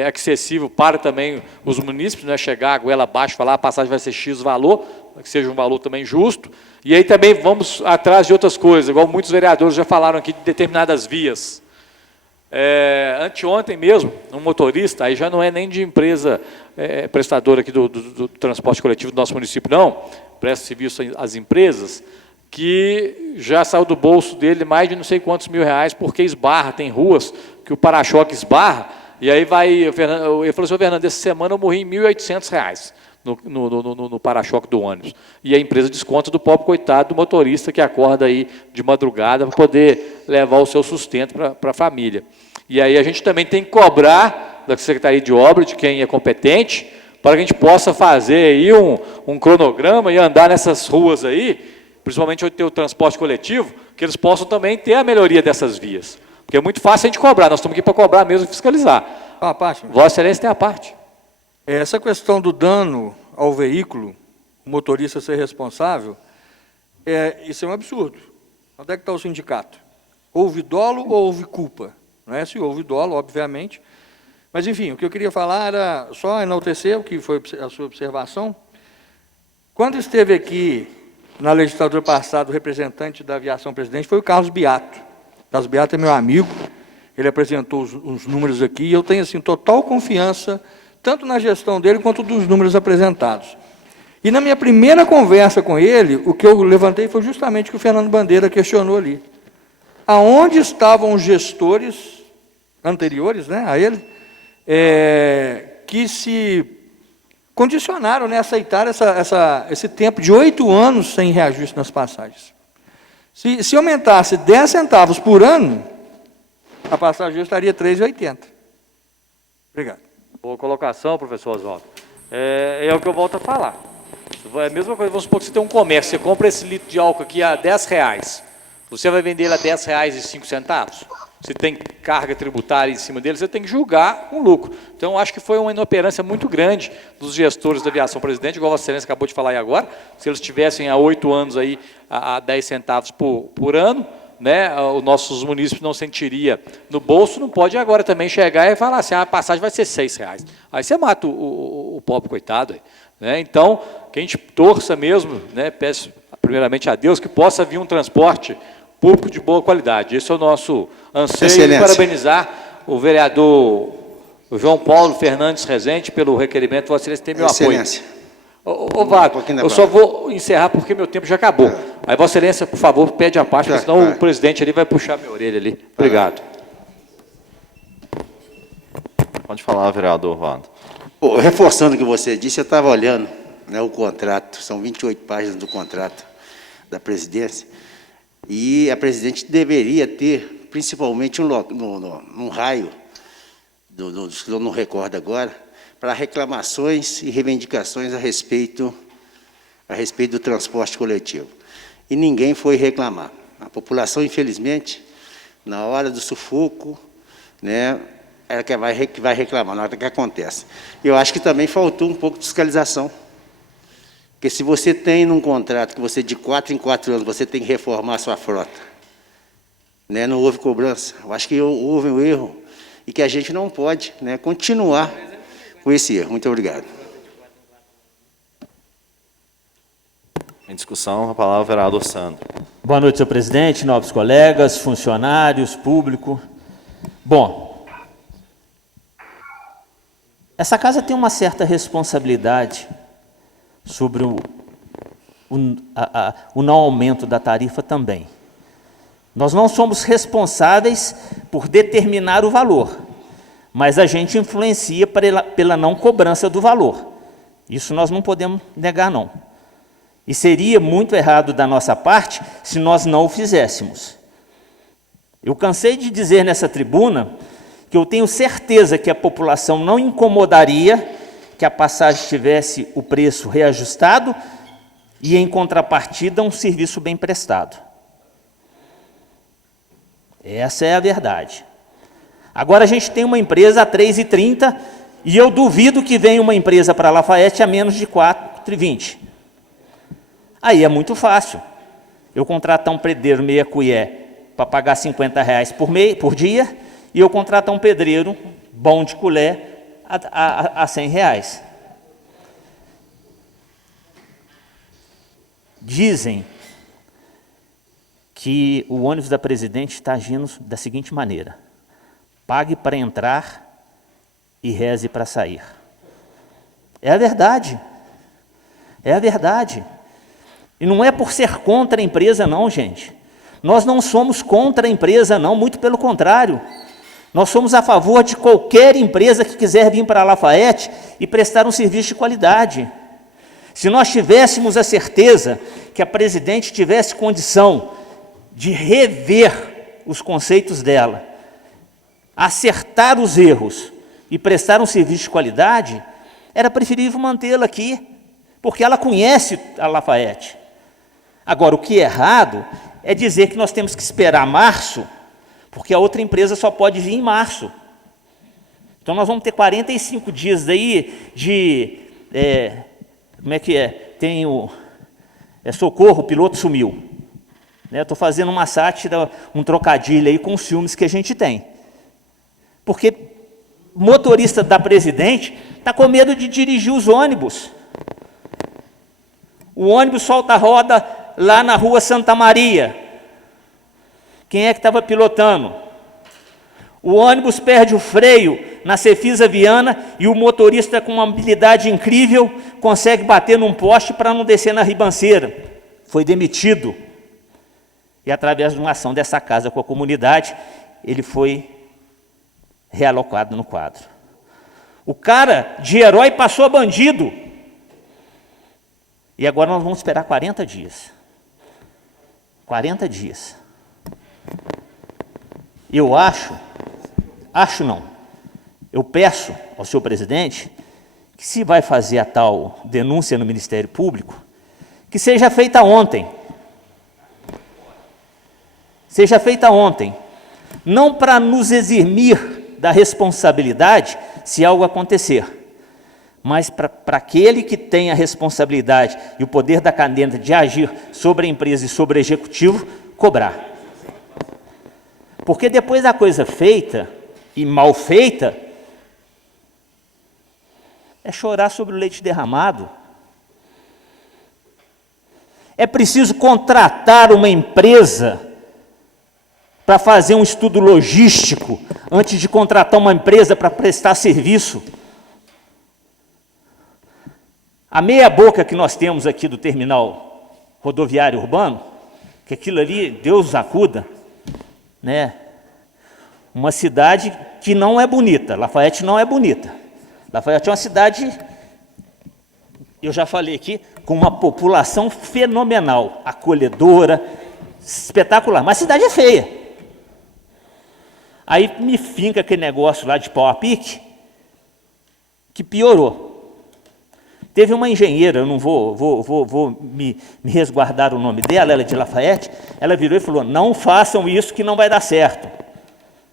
acessível para também os munícipes, né, chegar a goela abaixo, falar a passagem vai ser X valor, que seja um valor também justo. E aí também vamos atrás de outras coisas, igual muitos vereadores já falaram aqui de determinadas vias. Anteontem mesmo, um motorista, aí já não é nem de empresa prestadora aqui do transporte coletivo do nosso município, não, presta serviço às empresas, que já saiu do bolso dele mais de não sei quantos mil reais, porque esbarra, tem ruas que o para-choque esbarra, e aí ele falou assim, Fernando, essa semana eu morri em R$ 1.800, no para-choque do ônibus. E a empresa desconta do pobre coitado do motorista que acorda aí de madrugada para poder levar o seu sustento para a família. E aí a gente também tem que cobrar da Secretaria de Obras, de quem é competente, para que a gente possa fazer aí um cronograma e andar nessas ruas aí, principalmente onde tem o transporte coletivo, que eles possam também ter a melhoria dessas vias. Porque é muito fácil a gente cobrar, nós estamos aqui para cobrar mesmo e fiscalizar. A parte. Vossa Excelência tem a parte. Essa questão do dano ao veículo, o motorista ser responsável, isso é um absurdo. Onde é que está o sindicato? Houve dolo ou houve culpa? Não é? Se houve dolo, obviamente. Mas, enfim, o que eu queria falar era só enaltecer o que foi a sua observação. Quando esteve aqui, na legislatura passada, o representante da aviação presidente foi o Carlos Beato. O Carlos Beato é meu amigo, ele apresentou os números aqui, e eu tenho, assim, total confiança, tanto na gestão dele, quanto dos números apresentados. E na minha primeira conversa com ele, o que eu levantei foi justamente o que o Fernando Bandeira questionou ali. Aonde estavam os gestores anteriores, né, a ele, que se condicionaram, né, a aceitar esse tempo de 8 anos sem reajuste nas passagens. Se aumentasse 10 centavos por ano, a passagem estaria 3,80. Obrigado. Boa colocação, professor Oswaldo. É o que eu volto a falar. É a mesma coisa, vamos supor que você tem um comércio, você compra esse litro de álcool aqui a R$10. Você vai vender ele a R$10,05? Se tem carga tributária em cima dele, você tem que julgar um lucro. Então, acho que foi uma inoperância muito grande dos gestores da aviação presidente, igual a Vossa Excelência acabou de falar aí agora. Se eles tivessem há 8 anos aí, a 10 centavos por ano, né, os nossos munícipes não sentiria no bolso, não pode agora também chegar e falar assim, a passagem vai ser R$6. Aí você mata o pobre coitado. Né? Então, que a gente torça mesmo, né, peço primeiramente a Deus, que possa vir um transporte público de boa qualidade. Esse é o nosso anseio. E parabenizar o vereador João Paulo Fernandes Rezende pelo requerimento. Vossa Excelência tem meu apoio. Ô Vago, eu só vou encerrar porque meu tempo já acabou. Aí Vossa Excelência, por favor, pede a parte, porque senão o presidente ali vai puxar minha orelha ali. Obrigado. Pode falar, vereador Vado. Reforçando o que você disse, eu estava olhando, né, o contrato, são 28 páginas do contrato da presidência, e a presidente deveria ter, principalmente num raio, que eu não recordo agora, para reclamações e reivindicações a respeito do transporte coletivo. E ninguém foi reclamar. A população, infelizmente, na hora do sufoco, né, é que vai reclamar, na hora que acontece. Eu acho que também faltou um pouco de fiscalização. Porque se você tem num contrato que você, de 4 em 4 anos, você tem que reformar a sua frota, né, não houve cobrança. Eu acho que houve um erro e que a gente não pode, né, continuar com esse erro. Muito obrigado. Em discussão, a palavra ao vereador Sandro. Boa noite, senhor presidente, nobres colegas, funcionários, público. Bom, essa casa tem uma certa responsabilidade sobre o não aumento da tarifa também. Nós não somos responsáveis por determinar o valor, mas a gente influencia pela não cobrança do valor. Isso nós não podemos negar, não. E seria muito errado da nossa parte se nós não o fizéssemos. Eu cansei de dizer nessa tribuna que eu tenho certeza que a população não incomodaria que a passagem tivesse o preço reajustado e, em contrapartida, um serviço bem prestado. Essa é a verdade. Agora a gente tem uma empresa a R$ 3,30 e eu duvido que venha uma empresa para Lafayette a menos de R$ 4,20. Aí é muito fácil. Eu contratar um pedreiro meia colher para pagar R$ 50 por dia e eu contratar um pedreiro bom de colher a R$ 100. Dizem que o ônibus da presidente está agindo da seguinte maneira: pague para entrar e reze para sair. É a verdade. É a verdade. E não é por ser contra a empresa, não, gente. Nós não somos contra a empresa, não, muito pelo contrário. Nós somos a favor de qualquer empresa que quiser vir para a Lafayette e prestar um serviço de qualidade. Se nós tivéssemos a certeza que a presidente tivesse condição de rever os conceitos dela, acertar os erros e prestar um serviço de qualidade, era preferível mantê-la aqui, porque ela conhece a Lafayette. Agora, o que é errado é dizer que nós temos que esperar março, porque a outra empresa só pode vir em março. Então, nós vamos ter 45 dias daí de... como é que é? Tem o... socorro, o piloto sumiu. Estou fazendo uma sátira, um trocadilho aí com os filmes que a gente tem. Porque o motorista da presidente está com medo de dirigir os ônibus. O ônibus solta a roda lá na rua Santa Maria. Quem é que estava pilotando? O ônibus perde o freio na Cefisa Viana e o motorista, com uma habilidade incrível, consegue bater num poste para não descer na ribanceira. Foi demitido. E através de uma ação dessa casa com a comunidade, ele foi realocado no quadro. O cara de herói passou a bandido. E agora nós vamos esperar 40 dias. 40 dias. Eu eu peço ao senhor presidente que, se vai fazer a tal denúncia no Ministério Público, que seja feita ontem. Seja feita ontem. Não para nos eximir da responsabilidade se algo acontecer, mas para aquele que tem a responsabilidade e o poder da caneta de agir sobre a empresa e sobre o executivo, cobrar. Porque depois da coisa feita e mal feita, é chorar sobre o leite derramado. É preciso contratar uma empresa para fazer um estudo logístico antes de contratar uma empresa para prestar serviço. A meia boca que nós temos aqui do terminal rodoviário urbano, que aquilo ali, Deus acuda, né? Uma cidade que não é bonita. Lafayette não é bonita. Lafayette é uma cidade, eu já falei aqui, com uma população fenomenal, acolhedora, espetacular, mas a cidade é feia. Aí me finca aquele negócio lá de pau a pique, que piorou. Teve uma engenheira, eu não vou me resguardar o nome dela, ela é de Lafayette, ela virou e falou, não façam isso que não vai dar certo.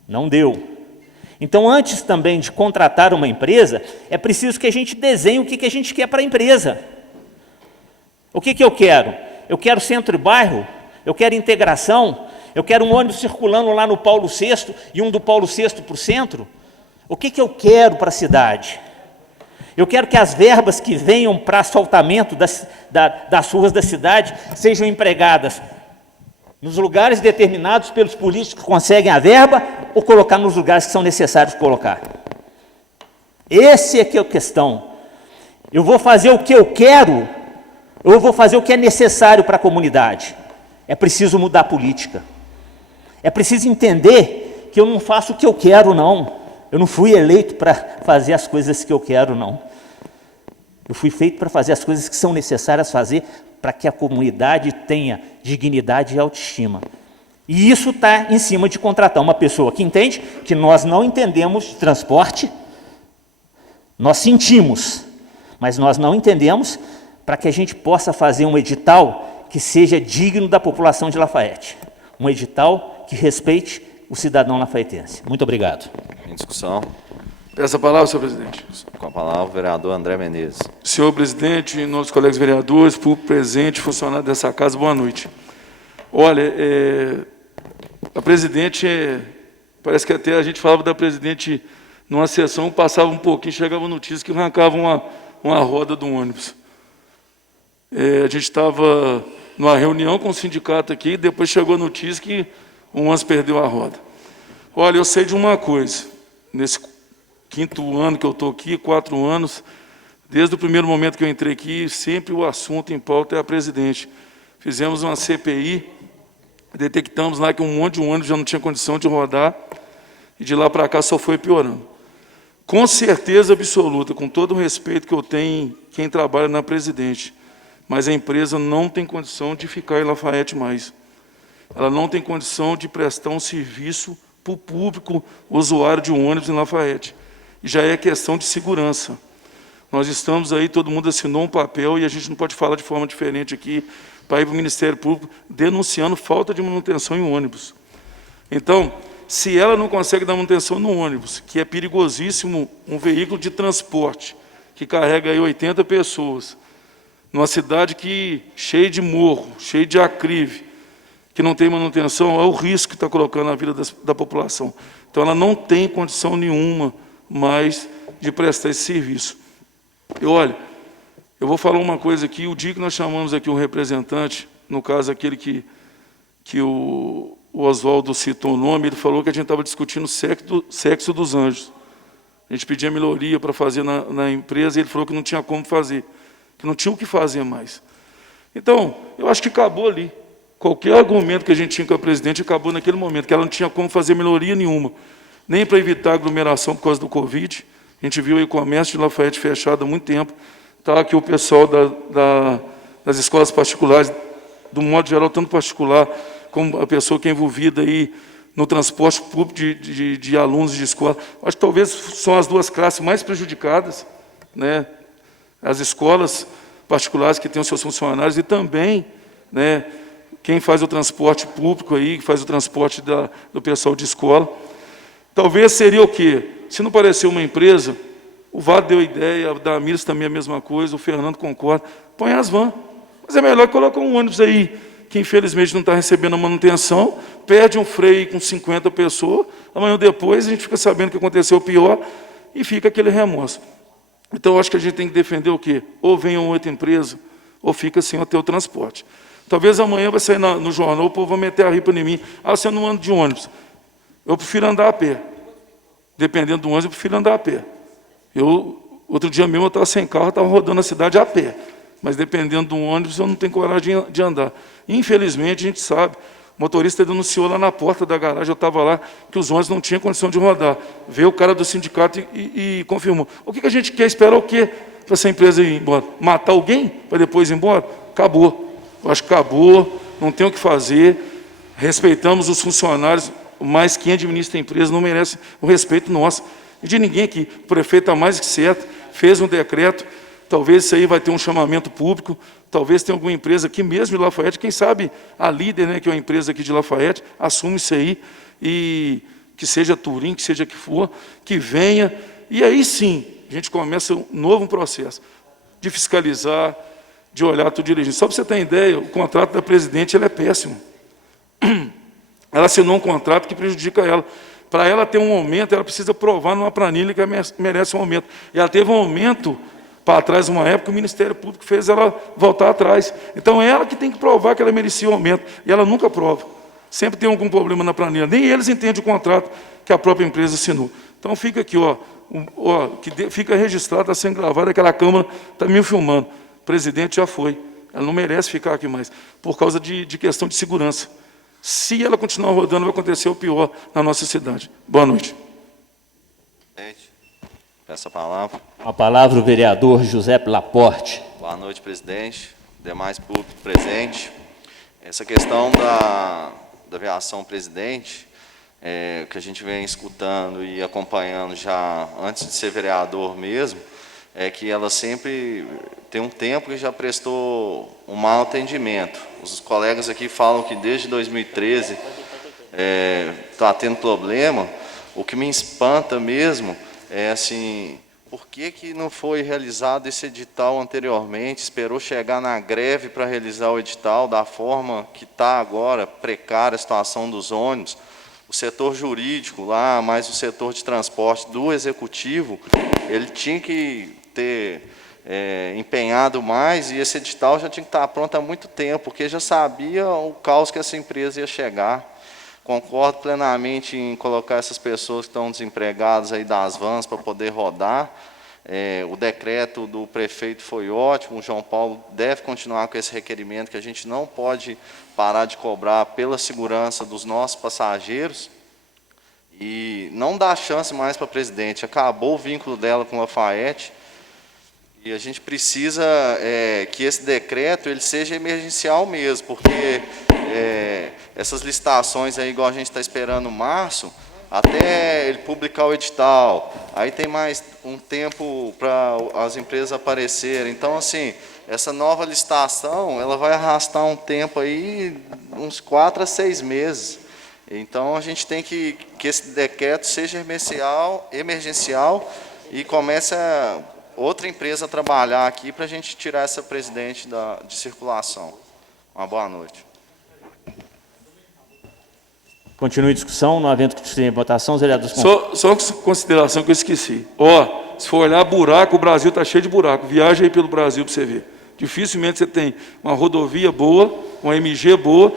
Não deu. Então, antes também de contratar uma empresa, é preciso que a gente desenhe o que a gente quer para a empresa. O que eu quero? Eu quero centro e bairro, eu quero integração, eu quero um ônibus circulando lá no Paulo VI e um do Paulo VI para o centro. O que eu quero para a cidade? Eu quero que as verbas que venham para asfaltamento das ruas da cidade sejam empregadas nos lugares determinados pelos políticos que conseguem a verba ou colocar nos lugares que são necessários colocar. Essa é que é a questão. Eu vou fazer o que eu quero, ou eu vou fazer o que é necessário para a comunidade. É preciso mudar a política. É preciso entender que eu não faço o que eu quero, não. Eu não fui eleito para fazer as coisas que eu quero, não. Eu fui feito para fazer as coisas que são necessárias fazer para que a comunidade tenha dignidade e autoestima. E isso está em cima de contratar uma pessoa que entende que nós não entendemos de transporte, nós sentimos, mas nós não entendemos, para que a gente possa fazer um edital que seja digno da população de Lafayette. Um edital que respeite o cidadão lafaietense. Muito obrigado. Em discussão. Peço a palavra, senhor presidente. Com a palavra, o vereador André Menezes. Senhor presidente, nossos colegas vereadores, público presente, funcionário dessa casa, boa noite. Olha, a presidente, parece que até a gente falava da presidente numa sessão, passava um pouquinho, chegava notícia que arrancava uma roda do ônibus. A gente estava numa reunião com o sindicato aqui, e depois chegou a notícia que um ônibus perdeu a roda. Olha, eu sei de uma coisa, nesse 5º ano que eu estou aqui, 4 anos, desde o primeiro momento que eu entrei aqui, sempre o assunto em pauta é a presidente. Fizemos uma CPI, detectamos lá que um monte de ônibus já não tinha condição de rodar, e de lá para cá só foi piorando. Com certeza absoluta, com todo o respeito que eu tenho em quem trabalha na Presidente, mas a empresa não tem condição de ficar em Lafayette mais. Ela não tem condição de prestar um serviço para o público usuário de um ônibus em Lafayette. E já é questão de segurança. Nós estamos aí, todo mundo assinou um papel, e a gente não pode falar de forma diferente aqui, para ir para o Ministério Público denunciando falta de manutenção em ônibus. Então, se ela não consegue dar manutenção no ônibus, que é perigosíssimo, um veículo de transporte, que carrega aí 80 pessoas, numa cidade cheia de morro, cheia de aclive, que não tem manutenção, é o risco que está colocando na vida da população. Então, ela não tem condição nenhuma mais de prestar esse serviço. E, olha, eu vou falar uma coisa aqui, o dia que nós chamamos aqui um representante, no caso aquele que o Oswaldo citou o nome, ele falou que a gente estava discutindo o sexo dos anjos. A gente pedia melhoria para fazer na empresa, e ele falou que não tinha como fazer, que não tinha o que fazer mais. Então, eu acho que acabou ali. Qualquer argumento que a gente tinha com a presidente acabou naquele momento, que ela não tinha como fazer melhoria nenhuma, nem para evitar aglomeração por causa do Covid. A gente viu aí o comércio de Lafayette fechado há muito tempo. Está aqui o pessoal das escolas particulares, do modo geral, tanto particular, como a pessoa que é envolvida aí no transporte público de alunos de escola. Acho que talvez são as duas classes mais prejudicadas, né? As escolas particulares que têm os seus funcionários e também, né, quem faz o transporte público aí, que faz o transporte do pessoal de escola. Talvez seria o quê? Se não parecer uma empresa, o Vado deu ideia, a Damires também é a mesma coisa, o Fernando concorda, põe as vans. Mas é melhor colocar um ônibus aí, que infelizmente não está recebendo a manutenção, perde um freio com 50 pessoas, amanhã ou depois a gente fica sabendo que aconteceu o pior e fica aquele remorso. Então, eu acho que a gente tem que defender o quê? Ou vem uma outra empresa, ou fica sem o teu transporte. Talvez amanhã vai sair no jornal, o povo vai meter a ripa em mim. Ah, você não anda de ônibus. Eu prefiro andar a pé. Dependendo do ônibus, eu prefiro andar a pé. Outro dia mesmo, eu estava sem carro, estava rodando a cidade a pé. Mas dependendo do ônibus, eu não tenho coragem de andar. Infelizmente, a gente sabe, o motorista denunciou lá na porta da garagem, eu estava lá, que os ônibus não tinham condição de rodar. Veio o cara do sindicato e confirmou. O que a gente quer? Esperar o quê para essa empresa ir embora? Matar alguém para depois ir embora? Acabou. Eu acho que acabou, não tem o que fazer. Respeitamos os funcionários, mas quem administra a empresa não merece o respeito nosso. E de ninguém aqui. O prefeito está mais que certo, fez um decreto, talvez isso aí vai ter um chamamento público, talvez tenha alguma empresa aqui mesmo de Lafayette, quem sabe a líder, né, que é uma empresa aqui de Lafayette, assume isso aí, e que seja Turim, que seja que for, que venha, e aí sim, a gente começa um novo processo de fiscalizar, de olhar tudo direitinho. Só para você ter ideia, o contrato da presidente ele é péssimo. Ela assinou um contrato que prejudica ela. Para ela ter um aumento, ela precisa provar numa planilha que ela merece um aumento. E ela teve um aumento para trás, uma época, o Ministério Público fez ela voltar atrás. Então, ela que tem que provar que ela merecia o aumento. E ela nunca prova. Sempre tem algum problema na planilha. Nem eles entendem o contrato que a própria empresa assinou. Então, fica aqui, fica registrado, está sendo gravado, aquela câmera está me filmando. O presidente já foi. Ela não merece ficar aqui mais, por causa de questão de segurança. Se ela continuar rodando, vai acontecer o pior na nossa cidade. Boa noite. Peço a palavra. A palavra o vereador José Laporte. Boa noite, presidente, demais público presente. Essa questão da aviação presidente, que a gente vem escutando e acompanhando já antes de ser vereador mesmo, é que ela sempre tem um tempo que já prestou um mau atendimento. Os colegas aqui falam que desde 2013 está tendo problema. O que me espanta mesmo é assim, por que não foi realizado esse edital anteriormente, esperou chegar na greve para realizar o edital da forma que está agora, precária a situação dos ônibus, o setor jurídico lá, mais o setor de transporte do executivo, ele tinha que ter empenhado mais e esse edital já tinha que estar pronto há muito tempo, porque já sabia o caos que essa empresa ia chegar. Concordo plenamente em colocar essas pessoas que estão desempregadas aí das vans para poder rodar. O decreto do prefeito foi ótimo, o João Paulo deve continuar com esse requerimento, que a gente não pode parar de cobrar pela segurança dos nossos passageiros. e não dá chance mais para a presidente. Acabou o vínculo dela com Lafayette e a gente precisa que esse decreto ele seja emergencial mesmo, porque essas licitações, aí, igual a gente está esperando março, até ele publicar o edital, aí tem mais um tempo para as empresas aparecerem. Então, assim, essa nova licitação, ela vai arrastar um tempo aí, uns 4 a 6 meses. Então, a gente tem que esse decreto seja emergencial e comece outra empresa a trabalhar aqui para a gente tirar essa presidente de circulação. Uma boa noite. Continue a discussão, não havendo que em votação, os vereadores... Só uma consideração que eu esqueci. Se for olhar buraco, o Brasil está cheio de buraco. Viaja aí pelo Brasil para você ver. Dificilmente você tem uma rodovia boa, uma MG boa,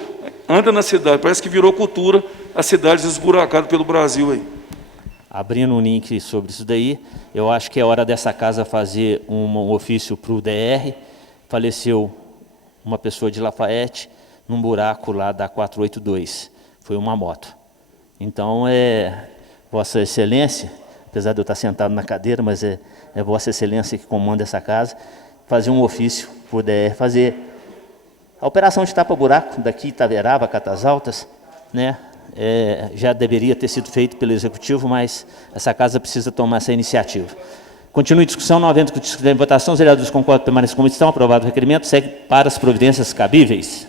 anda na cidade. Parece que virou cultura as cidades esburacadas pelo Brasil aí. Abrindo um link sobre isso daí, eu acho que é hora dessa casa fazer um ofício para o DR. Faleceu uma pessoa de Lafayette num buraco lá da 482. Foi uma moto. Então, Vossa Excelência, apesar de eu estar sentado na cadeira, mas é Vossa Excelência que comanda essa casa, fazer um ofício, puder fazer a operação de tapa-buraco daqui, Itaverava, Catas Altas, né? Já deveria ter sido feito pelo Executivo, mas essa casa precisa tomar essa iniciativa. Continue a discussão, não havendo que discutir em votação, os vereadores concordam que permaneçam como estão, aprovado o requerimento, segue para as providências cabíveis.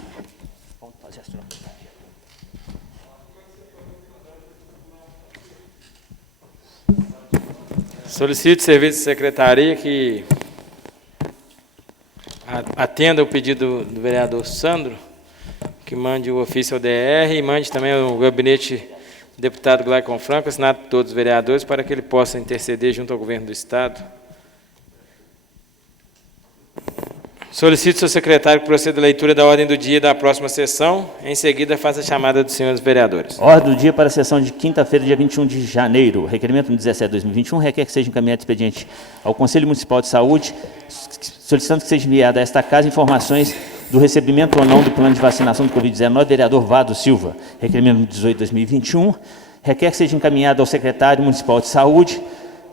Solicito serviço de secretaria que atenda o pedido do vereador Sandro, que mande o ofício ao DR e mande também ao gabinete do deputado Glaicon Franco, assinado por todos os vereadores, para que ele possa interceder junto ao governo do Estado. Solicito ao seu secretário que proceda a leitura da ordem do dia da próxima sessão. Em seguida, faça a chamada dos senhores vereadores. Ordem do dia para a sessão de quinta-feira, dia 21 de janeiro. Requerimento número 17 de 2021 requer que seja encaminhado expediente ao Conselho Municipal de Saúde, solicitando que seja enviada a esta casa informações do recebimento ou não do plano de vacinação do Covid-19, vereador Vado Silva. Requerimento número 18 de 2021 requer que seja encaminhado ao secretário municipal de saúde,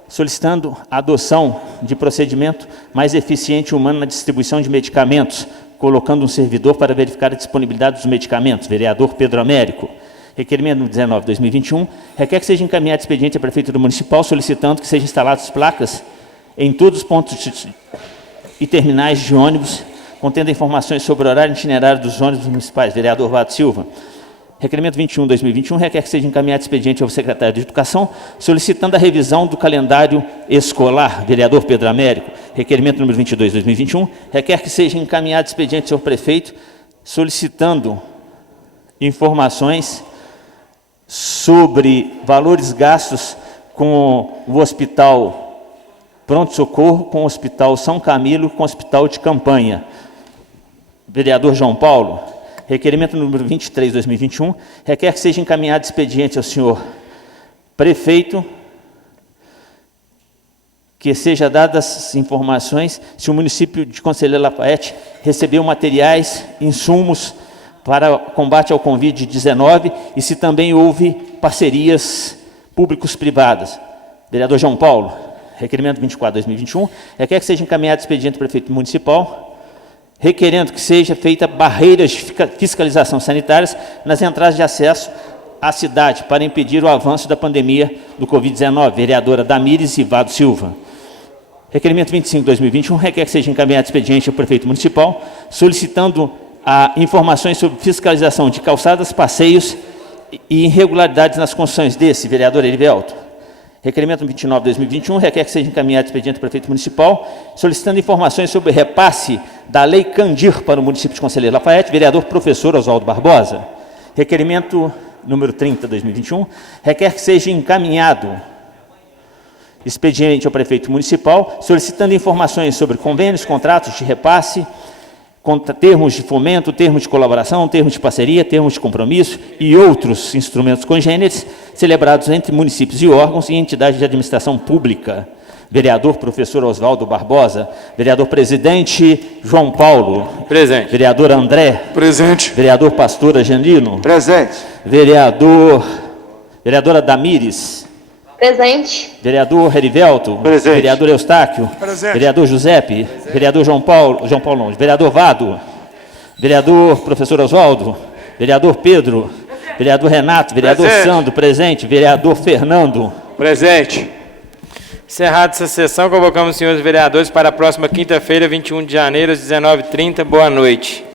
solicitando a adoção de procedimento mais eficiente e humano na distribuição de medicamentos, colocando um servidor para verificar a disponibilidade dos medicamentos, vereador Pedro Américo. Requerimento número 19 de 2021 requer que seja encaminhado expediente à Prefeitura Municipal, solicitando que sejam instaladas placas em todos os pontos e terminais de ônibus, contendo informações sobre o horário e itinerário dos ônibus municipais, vereador Vado Silva. Requerimento 21 de 2021 requer que seja encaminhado expediente ao secretário de Educação, solicitando a revisão do calendário escolar, vereador Pedro Américo. Requerimento número 22 de 2021 requer que seja encaminhado expediente ao prefeito, solicitando informações sobre valores gastos com o Hospital Pronto-Socorro, com o Hospital São Camilo, com o Hospital de Campanha. Vereador João Paulo. Requerimento número 23 de 2021 requer que seja encaminhado expediente ao senhor prefeito, que seja dadas informações se o município de Conselheiro Lafayette recebeu materiais, insumos para combate ao Covid-19 e se também houve parcerias públicos-privadas. Vereador João Paulo. Requerimento 24 de 2021 requer que seja encaminhado expediente ao prefeito municipal, requerendo que seja feita barreiras de fiscalização sanitárias nas entradas de acesso à cidade para impedir o avanço da pandemia do Covid-19. Vereadora Damires e Vado Silva. Requerimento 25 de 2021 requer que seja encaminhado expediente ao prefeito municipal, solicitando informações sobre fiscalização de calçadas, passeios e irregularidades nas construções desse, vereador Erivelto. Requerimento 29 de 2021 requer que seja encaminhado expediente ao prefeito municipal, solicitando informações sobre o repasse da Lei Candir para o município de Conselheiro Lafayette, vereador professor Oswaldo Barbosa. Requerimento número 30 de 2021 requer que seja encaminhado expediente ao prefeito municipal, solicitando informações sobre convênios, contratos de repasse, termos de fomento, termos de colaboração, termos de parceria, termos de compromisso e outros instrumentos congêneres celebrados entre municípios e órgãos e entidades de administração pública. Vereador professor Oswaldo Barbosa. Vereador presidente João Paulo. Presente. Vereador André. Presente. Vereador pastor Agenino. Presente. Vereador Vereadora Damires. Presente. Vereador Herivelto. Presente. Vereador Eustáquio. Presente. Vereador Giuseppe. Vereador João Paulo longe. Vereador Vado. Vereador Professor Oswaldo. Vereador Pedro. Vereador Renato. Vereador Presente. Sandro. Presente. Vereador Fernando. Presente. Encerrada essa sessão, convocamos os senhores vereadores para a próxima quinta-feira, 21 de janeiro, às 19h30. Boa noite.